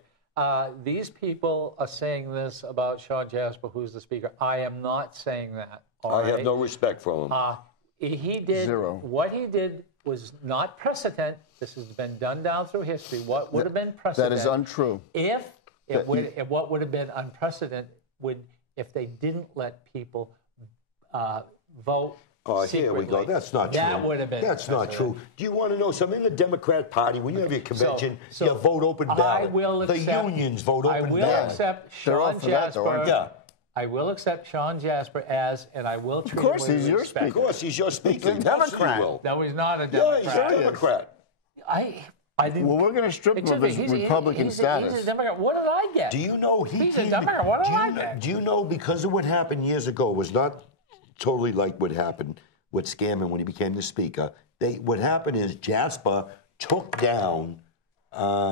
These people are saying this about Sean Jasper, who's the speaker. I am not saying that. all I have right? no respect for him. He did Zero. what he did was not precedent. This has been done down through history. What would have been precedent? that is untrue. If what would have been unprecedented if they didn't let people vote. Oh, here we go. That's not true. That would have been. That's not true. Do you want to know something? In the Democrat Party, when you have your convention, So you vote open ballot. I will accept, the unions vote open ballot. I will accept Sean Jasper. Yeah. I will accept Sean Jasper and I will treat him with respect. He's your speaker. Of course, he's your speaker. He's a Democrat. No, he's not a Democrat. Yeah, he's a Democrat. I didn't. Well, we're going to strip him of his Republican status. He's a Democrat. What did I get? Do you know he's a Democrat? What did I get? Do you know, because of what happened years ago, it was not totally like what happened with Scammon when he became the speaker. What happened is Jasper took down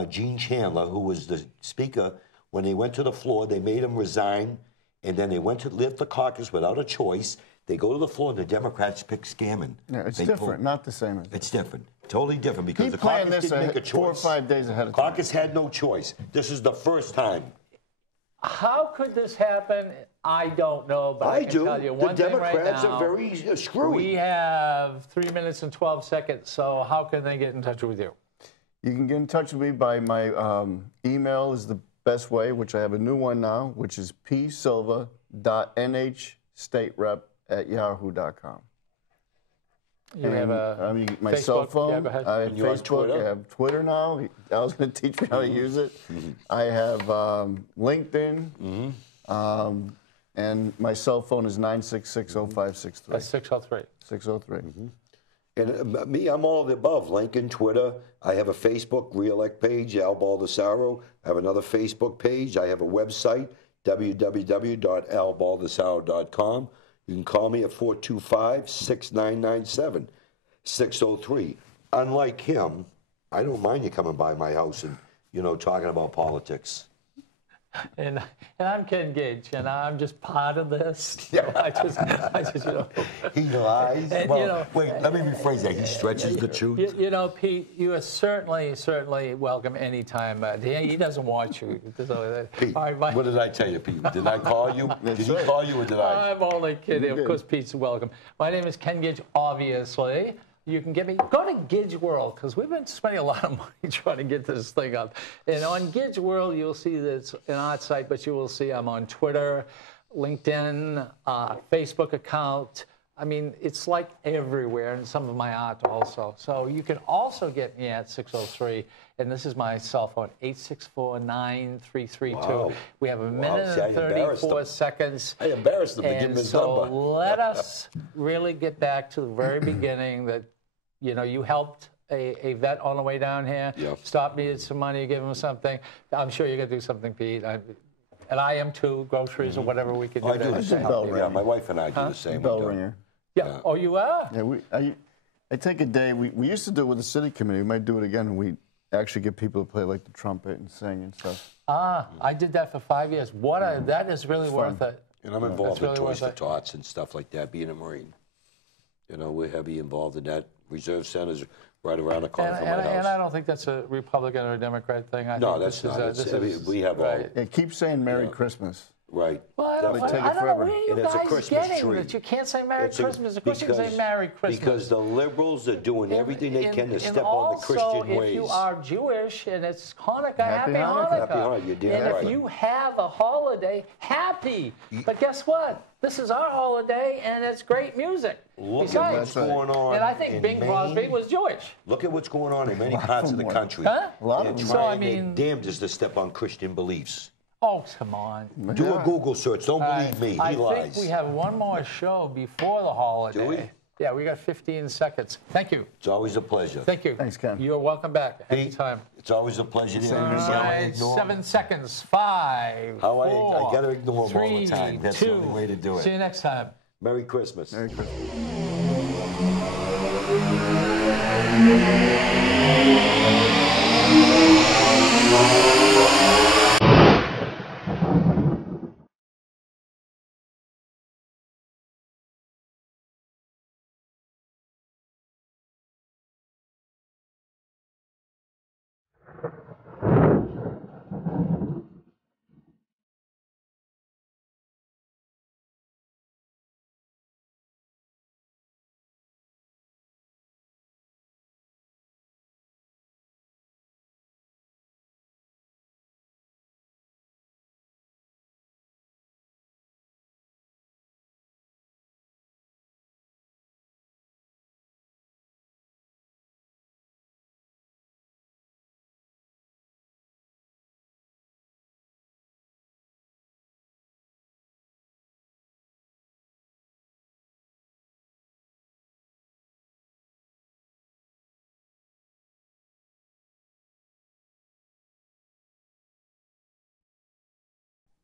Gene Chandler, who was the speaker. When they went to the floor, they made him resign, and then they went to lift the caucus without a choice. They go to the floor, and the Democrats pick Scammon. Yeah, it's different, not the same. It's different. Totally different, because the planned caucus this didn't make a choice. 4 or 5 days ahead of time. Caucus had no choice. This is the first time. How could this happen? I don't know, but I can tell you one thing right now. The Democrats are very screwy. We have 3 minutes and 12 seconds, so how can they get in touch with you? You can get in touch with me by my email is the best way, which I have a new one now, which is psilva.nhstaterep@yahoo.com. You have my Facebook, cell phone. yeah, go ahead. I have You're on Facebook. Twitter? I have Twitter now. Al's going to teach me how to use it. I have LinkedIn. And my cell phone is 966-0563. That's 603. 603. And me, I'm all of the above. Lincoln, Twitter. I have a Facebook re-elect page, Al Baldasaro. I have another Facebook page. I have a website, www.albaldasaro.com. You can call me at 425-6997, 603. Unlike him, I don't mind you coming by my house and, talking about politics. And I'm Ken Gidge, and I'm just part of this. I just He lies. And, wait, let me rephrase that. He stretches the truth. Pete, you are certainly welcome anytime. He doesn't want you. Pete, what did I tell you, Pete? Did I call you? Did he call you or did I? I'm only kidding. Of course, Pete's welcome. My name is Ken Gidge, obviously. You can get me, go to Gidge World, because we've been spending a lot of money trying to get this thing up. And on Gidge World, you'll see that it's an art site, but you will see I'm on Twitter, LinkedIn, Facebook account. I mean, it's like everywhere, and some of my art also. So you can also get me at 603, and this is my cell phone, 864-9332. Wow. We have a minute and 34 seconds. I embarrassed him to give him his number. So let us really get back to the very beginning that, you helped a vet on the way down here. Yep. Stop, needed some money, give him something. I'm sure you're going to do something, Pete. And I am too, groceries or whatever we can do. I do the same. Yeah, my wife and I do the same. Bell ringer. Yeah. Oh, you are? Yeah, I take a day. We used to do it with the city committee. We might do it again, and we actually get people to play like the trumpet and sing and stuff. I did that for 5 years. That is really worth it. And I'm involved That's in really Toys for worth it. Tots and stuff like that, being a Marine. We're heavy involved in that. Reserve Center's right around the corner from my house. And I don't think that's a Republican or a Democrat thing. No, that's not. We have all. And keep saying Merry Christmas. Right. Well, I don't know where you And it's a guys Christmas getting tree. that you can't say Merry Christmas. Of course you can say Merry Christmas. Because the liberals are doing everything they can to step on the Christian ways. ways. If you are Jewish and it's Hanukkah, Happy Hanukkah. Happy Hanukkah, you're damn and right. if you have a holiday, happy. But guess what? This is our holiday, and it's great music. Look at what's going on. And I think in Bing Maine. Crosby was Jewish. Look at what's going on in many parts of the country. Huh? A lot of They're them. trying their damnedest to step on Christian beliefs. Oh, come on. Do a Google search. Don't believe me. He I lies. think we have one more show before the holiday. Do we? Yeah, we got 15 seconds. Thank you. It's always a pleasure. Thank you. Thanks, Ken. You're welcome back Pete, anytime. it's always a pleasure to All right, 7 seconds. 5, How I 4, gotta ignore them all the 3, time. That's 2. the only way to do it. See you next time. Merry Christmas. Merry Christmas.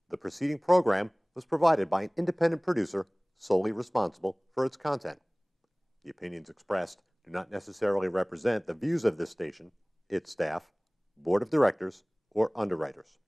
The preceding program was provided by an independent producer solely responsible for its content. The opinions expressed do not necessarily represent the views of this station, its staff, board of directors, or underwriters.